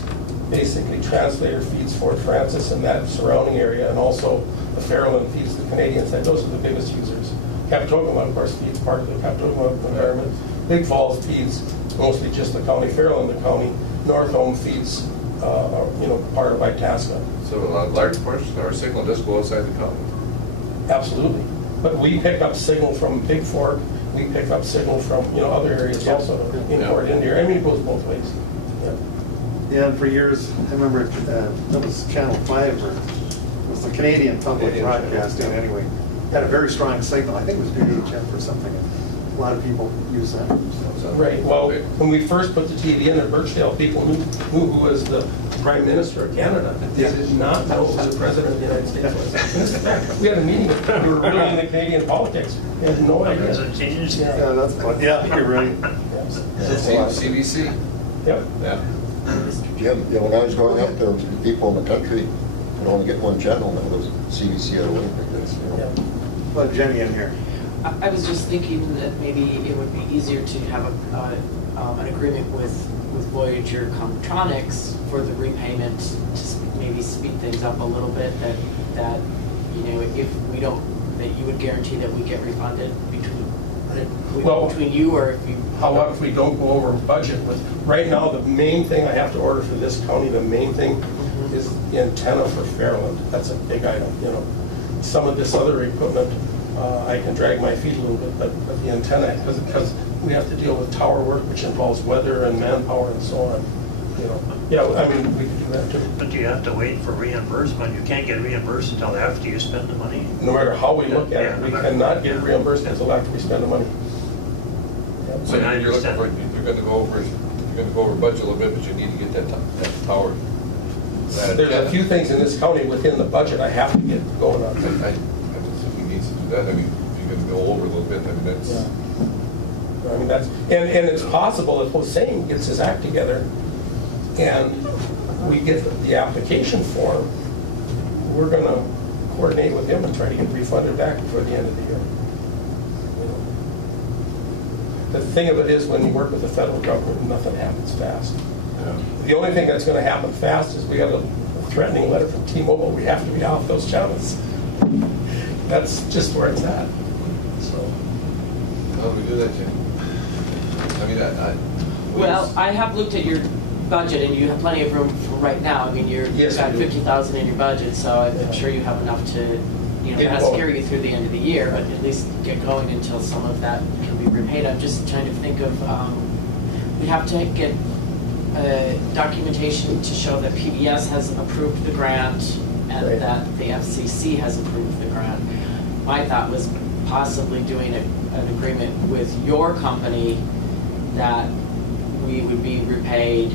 basically translator feeds Fort Francis and that surrounding area, and also the Fairland feeds the Canadian side. Those are the biggest users. Captogama, of course, feeds part of the Captogama environment. Big Falls feeds mostly just the county. Fairland, the county. North Home feeds, part of Itasca. So a large portion of our signal does go outside the county. Absolutely. But we pick up signal from Big Fork. We pick up signal from, other areas also to import into here. I mean, it goes both ways. Yeah. Yeah, and for years, I remember that was Channel 5, or it was the Canadian Public Broadcasting anyway. Had a very strong signal. I think it was VHF or something. A lot of people use that. Right. Well, when we first put the TV in at Birchdale, people knew who was the Prime Minister of Canada. They did not know who the President of the United States was. We had a meeting with them. We were really into Canadian politics. We had no idea. Has it changed? Yeah, that's fun. Yeah, you're right. CBC? Yep. Yeah. Jim, when I was growing up, there was people in the country could only get one channel, and it was CBC or Olympic. Let Jenny in here. I was just thinking that maybe it would be easier to have an agreement with Voyager Comtronics for the repayment to maybe speed things up a little bit, that if we don't, that you would guarantee that we get refunded between you, or if you... How about if we don't go over budget with, right now, the main thing I have to order for this county, the main thing is the antenna for Fairland. That's a big item, Some of this other equipment, I can drag my feet a little bit, but the antenna, because we have to deal with tower work, which involves weather and manpower and so on, Yeah, I mean, we could do that too. But you have to wait for reimbursement. You can't get reimbursed until after you spend the money. No matter how we look at it, we cannot get reimbursed until after we spend the money. So you're looking for, you're going to go over budget a little bit, but you need to get that tower. There's a few things in this county within the budget I have to get going on. I don't think he needs to do that. I mean, if you're going to go over a little bit, I mean, that's... Yeah. I mean, that's, and it's possible if Hossein gets his act together and we get the application form, we're going to coordinate with him and try to get refunded back before the end of the year. The thing of it is, when you work with the federal government, nothing happens fast. Yeah. The only thing that's going to happen fast is we got a threatening letter from T-Mobile. We have to be off those channels. That's just where it's at. So. How do we do that, Jim? I mean, Well, I have looked at your budget, and you have plenty of room for right now. I mean, you've got 50,000 in your budget, so I'm sure you have enough to, kind of carry you through the end of the year, but at least get going until some of that can be repaid. I'm just trying to think of, we'd have to get documentation to show that PBS has approved the grant, and Right. that the FCC has approved the grant. My thought was possibly doing an agreement with your company that we would be repaid,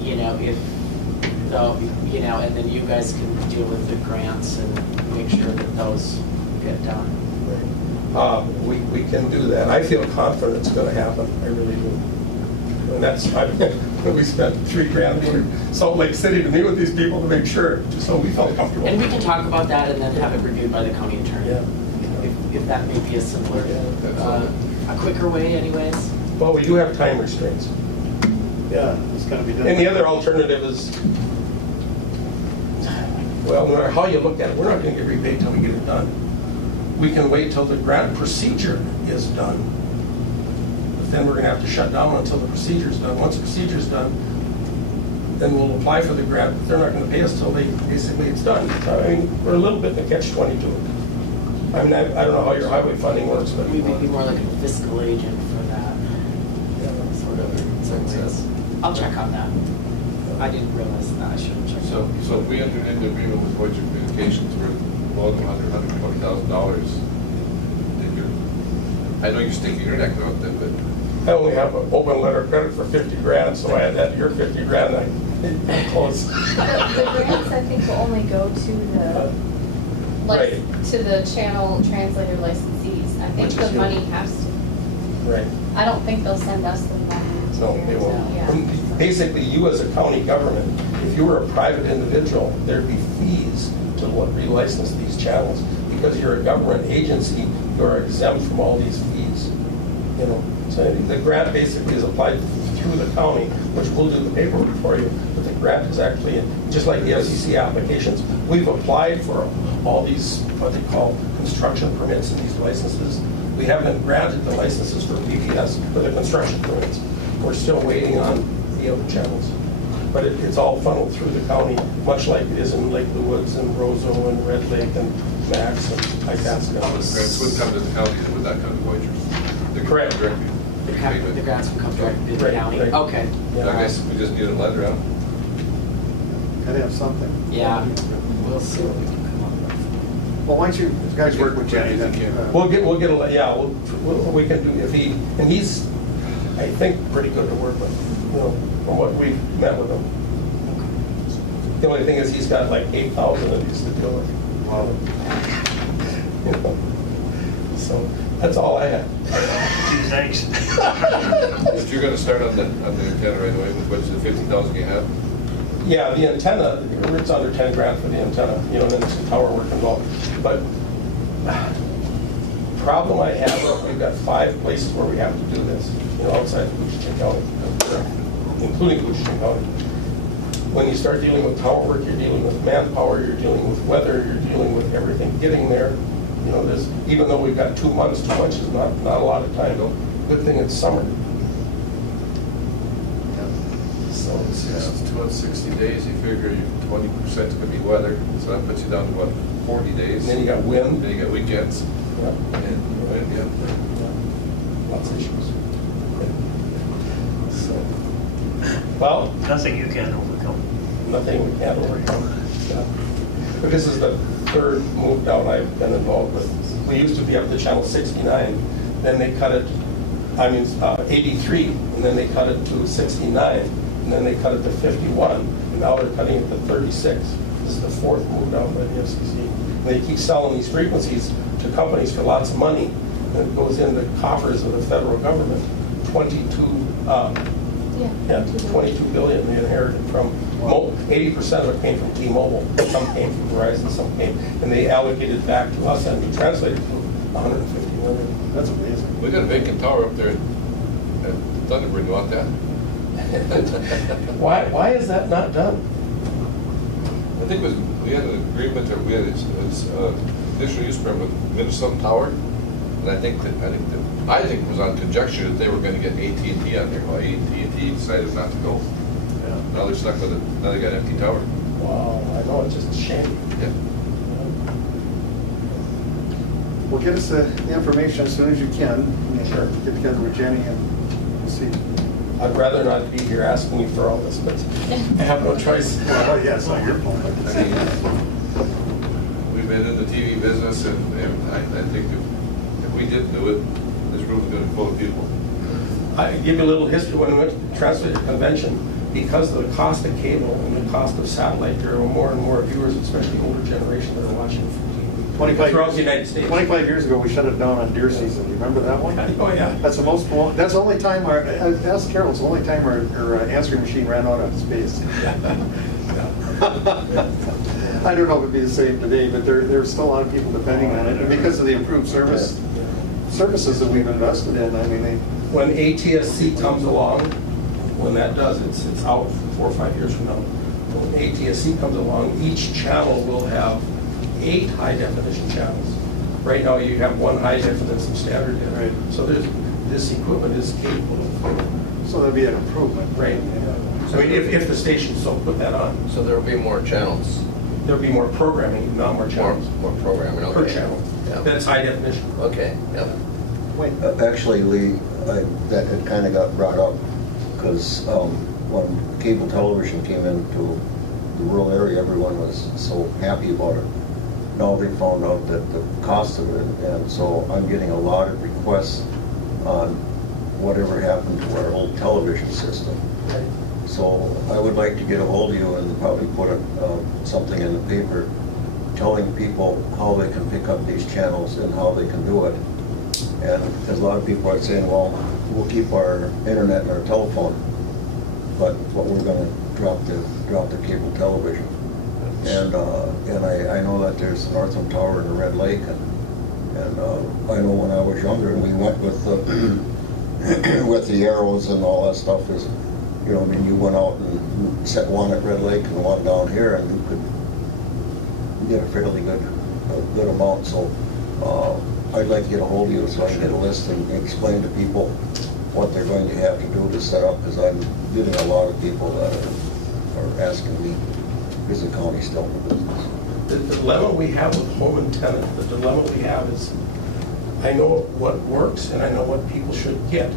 you know, if, though, you know, and then you guys can deal with the grants and make sure that those get done. We can do that. I feel confident it's going to happen. I really do. And that's, we spent $3,000 in Salt Lake City to meet with these people to make sure, just so we felt comfortable. And we can talk about that and then have it reviewed by the county attorney. Yeah. If that may be a simpler, a quicker way anyways. Well, we do have time restraints. Yeah, it's gonna be done. And the other alternative is, well, no matter how you look at it, we're not going to get repaid till we get it done. We can wait till the grant procedure is done. But then we're going to have to shut down until the procedure's done. Once the procedure's done, then we'll apply for the grant, but they're not going to pay us till basically it's done. So, I mean, we're a little bit in the catch-22. I mean, I don't know how your highway funding works, but We may be more like a fiscal agent for that, sort of. I'll check on that. I didn't realize that. I should have checked. So if we entered into agreement with Voyager Communications for more than $120,000, then I know you're sticking your neck out there, but I only have an open letter of credit for $50,000, so I had that your $50,000. I close. The grants, I think, will only go to the, Right. to the channel translator licensees. I think Which the is you. money has to, Right. I don't think they'll send us the money to No, they grants won't. out, yeah. Basically, you as a county government, if you were a private individual, there'd be fees to relicense these channels. Because you're a government agency, you're exempt from all these fees. You know, so the grant basically is applied through the county, which will do the paperwork for you. But the grant is actually, just like the FCC applications, we've applied for all these, what they call construction permits and these licenses. We haven't been granted the licenses for PBS, for the construction permits. We're still waiting on the other channels. But it's all funneled through the county, much like it is in Lake of the Woods and Roseau and Red Lake and Max and Itasca. the grants would come to the county, and would not come to Voyager. They could come directly. The grants will come directly to the Right, county? right. Okay. I guess we just need a letter out. Gotta have something. Yeah, we'll see what we can come up with. Well, why don't you guys work with Jenny then? We'll get a, yeah, we can do, if he, and he's, I think, pretty good to work with, you know, from what we've met with him. The only thing is he's got like 8,000 of these to deal with. Wow. You know, so that's all I have. Gee, thanks. But you're gonna start on the antenna right away with what's the 50,000 you have? Yeah, the antenna, it's under 10 grand for the antenna, you know, and then there's some tower work involved. But problem I have, we've got 5 places where we have to do this, you know, outside of Koochiching County, including Koochiching County. When you start dealing with tower work, you're dealing with manpower, you're dealing with weather, you're dealing with everything. Getting there, you know, there's, even though we've got 2 months, 2 months is not a lot of time. Good thing it's summer. So it's just, It's 260 days, you figure 20% is gonna be weather, so that puts you down to what, 40 days? and then you got wind. Then you got weekends, Yeah. and, yeah. Lots of issues. So, well, Nothing you can't overcome. nothing we can't overcome. Yeah. But this is the 3rd move down I've been involved with. We used to be up to channel 69, then they cut it, 83, and then they cut it to 69, and then they cut it to 51, and now they're cutting it to 36. This is the 4th move down by the FCC. And they keep selling these frequencies to companies for lots of money, and it goes in the coffers of the federal government. 22 billion they inherited from, 80% of it came from T-Mobile, some came from Verizon, some came, and they allocated back to us and we translated to 150 million. That's amazing. We got a vacant tower up there at Thunderbird, you want that? Why is that not done? I think it was, we had an agreement, or we had a conditional use permit with Minnesota Tower, and I think it was on conjecture that they were gonna get AT&T on there, well, AT&T decided not to go. Yeah. Now they're stuck with it, now they got an empty tower. Wow, I know, it's just a shame. Yeah. Well, get us the information as soon as you can. Sure. Get together with Jenny and we'll see. I'd rather not be here asking you for all this, but I have no choice. Well, yeah, it's not your fault. I mean, been in the TV business, and I think if we didn't do it, this room's gonna be full of people. I give you a little history. When we went to the Transit Convention, because of the cost of cable and the cost of satellite, there are more and more viewers, especially older generation, that are watching 25 throughout years- the United States. 25 years ago, we shut it down on deer season. Do you remember that one? Oh, yeah. That's the most, that's the only time our, ask Carol, it's the only time our answering machine ran out of space. I don't know if it'd be the same today, but there's still a lot of people depending on it, and because of the improved services that we've invested in, I mean, When ATSC comes along, when that does, it's out 4 or 5 years from now. When ATSC comes along, each channel will have 8 high definition channels. Right now, you have 1 high def and then some standard def. Right. So this equipment is capable of. so that'd be an improvement. Right. I mean, if the station so put that on, So there will be more channels, there'll be more programming, not more channels. more programming, okay. Per channel. Yeah. That's high definition. Okay, yeah. Wait, Actually, Lee, that had kind of got brought up, because when cable television came into the rural area, everyone was so happy about it. Now they found out that the cost of it, and so I'm getting a lot of requests on whatever happened to our old television system. So I would like to get a hold of you and probably put something in the paper telling people how they can pick up these channels and how they can do it. And because a lot of people are saying, well, we'll keep our internet and our telephone, but we're going to drop the cable television. And I know that there's the Northland Tower and the Red Lake, and I know when I was younger and we went with the with the arrows and all that stuff, is, you know, I mean, you went out and set one at Red Lake and one down here, and you could get a fairly good amount. So I'd like to get a hold of you so I can get a list and explain to people what they're going to have to do to set up, because I'm getting a lot of people that are asking me, is the county still in business? The dilemma we have with home and tenant, the dilemma we have is, I know what works and I know what people should get,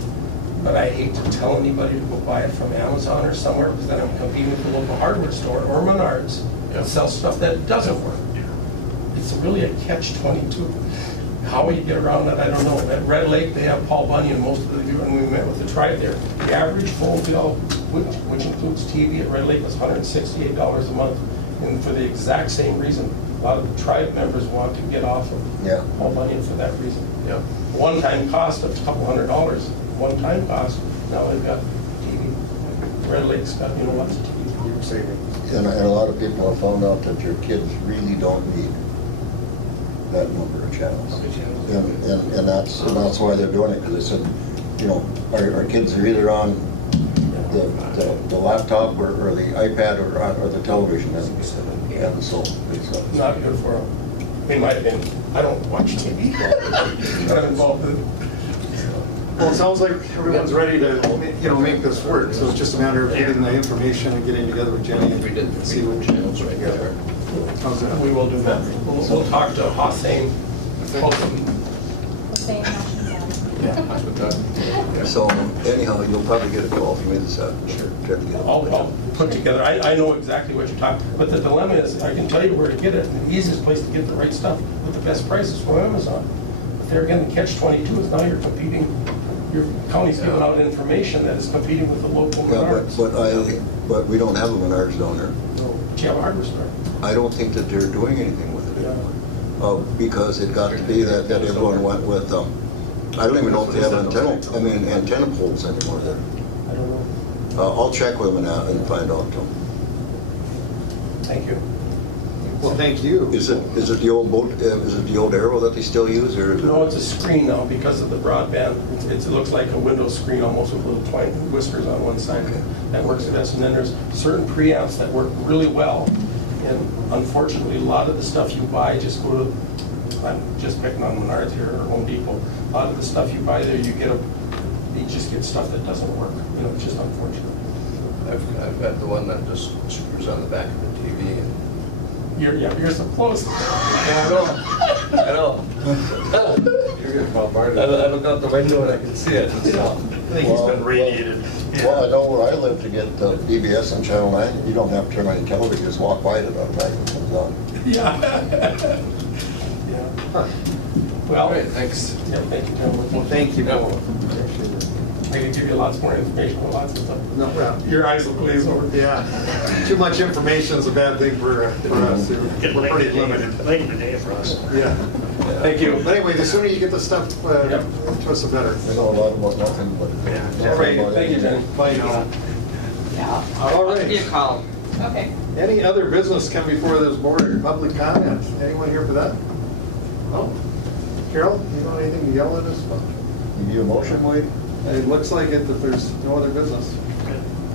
but I hate to tell anybody to go buy it from Amazon or somewhere, because then I'm competing with the local hardware store or Menards that sell stuff that doesn't work. It's really a catch-22. How you get around that, I don't know. At Red Lake, they have Paul Bunyan, most of the, and we met with the tribe there. The average phone bill, which includes TV at Red Lake, is $168 a month. And for the exact same reason, a lot of the tribe members want to get off of Paul Bunyan for that reason. Yeah. One-time cost of a couple $100, one-time cost, now they've got TV. Red Lake's got, you know, lots of TV. you're saving. And a lot of people have found out that your kids really don't need that number of channels. And that's why they're doing it, because they said, you know, our kids are either on the laptop or the iPad or the television, and so it's Not good for them. In my opinion, I don't watch TV, but I'm involved in it. Well, it sounds like everyone's ready to, you know, make this work, so it's just a matter of getting the information and getting together with Jenny We did and see what channels right there. How's that? We will do that. We'll talk to Hossein. That's what that, So anyhow, you'll probably get a call from me this afternoon. I'll put together, I know exactly what you're talking, but the dilemma is, I can tell you where to get it, and the easiest place to get the right stuff with the best prices from Amazon. But there again, the catch-22 is now you're competing, your county's giving out information that is competing with the local Menards. But we don't have a Menards down there. No, but you have a hardware store. I don't think that they're doing anything with it anymore. Because it got to be that everyone went with, I don't even know if they have antenna poles anymore there. I don't know. I'll check with them and find out. Thank you. Well, thank you. Is it the old boat? Is it the old arrow that they still use, or is it? No, it's a screen now because of the broadband. It looks like a Windows screen almost with little twine whiskers on one side. Okay. That works the best. And then there's certain preamps that work really well. And unfortunately, a lot of the stuff you buy, just go to, I'm just picking on Menards here or Home Depot. A lot of the stuff you buy there, you just get stuff that doesn't work. You know, it's just unfortunate. I've got the one that just screws on the back of the TV. And You're so close. I know. You're getting bombarded. I look out the window and I can see it. I think he's been radiated. Well, I know where I live to get PBS on Channel 9. You don't have to turn on your television, just walk by it, it automatically comes on. Yeah. Well, All right, thanks. yeah, thank you, gentlemen. Well, thank you Yeah. both. Appreciate it. I can give you lots more information on lots of stuff. No, well, Your eyes will glaze over. yeah, too much information is a bad thing for us. Get We're late pretty in the day- limited. Late in the day for us. Yeah. Thank you. But anyway, the sooner you get the stuff Yep. to us, the better. I know a lot about nothing, but. Yeah. All right, Thank you, Jen. Bye now. Yeah. All I'll give you a right. call. Okay. Any other business come before this board or public comment? Anyone here for that? No? Carol, you know anything to yell at us about? You need a motion, Wade? It looks like it, that there's no other business.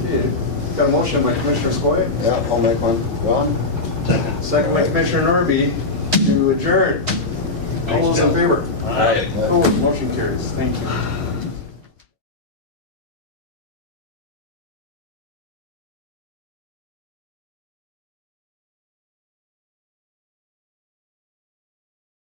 Okay. Got a motion by Commissioner Skoye, Yeah, I'll make one. Ron? second by Commissioner Norby to adjourn. All those in favor? Aye. Opposed, motion carries. Thank you.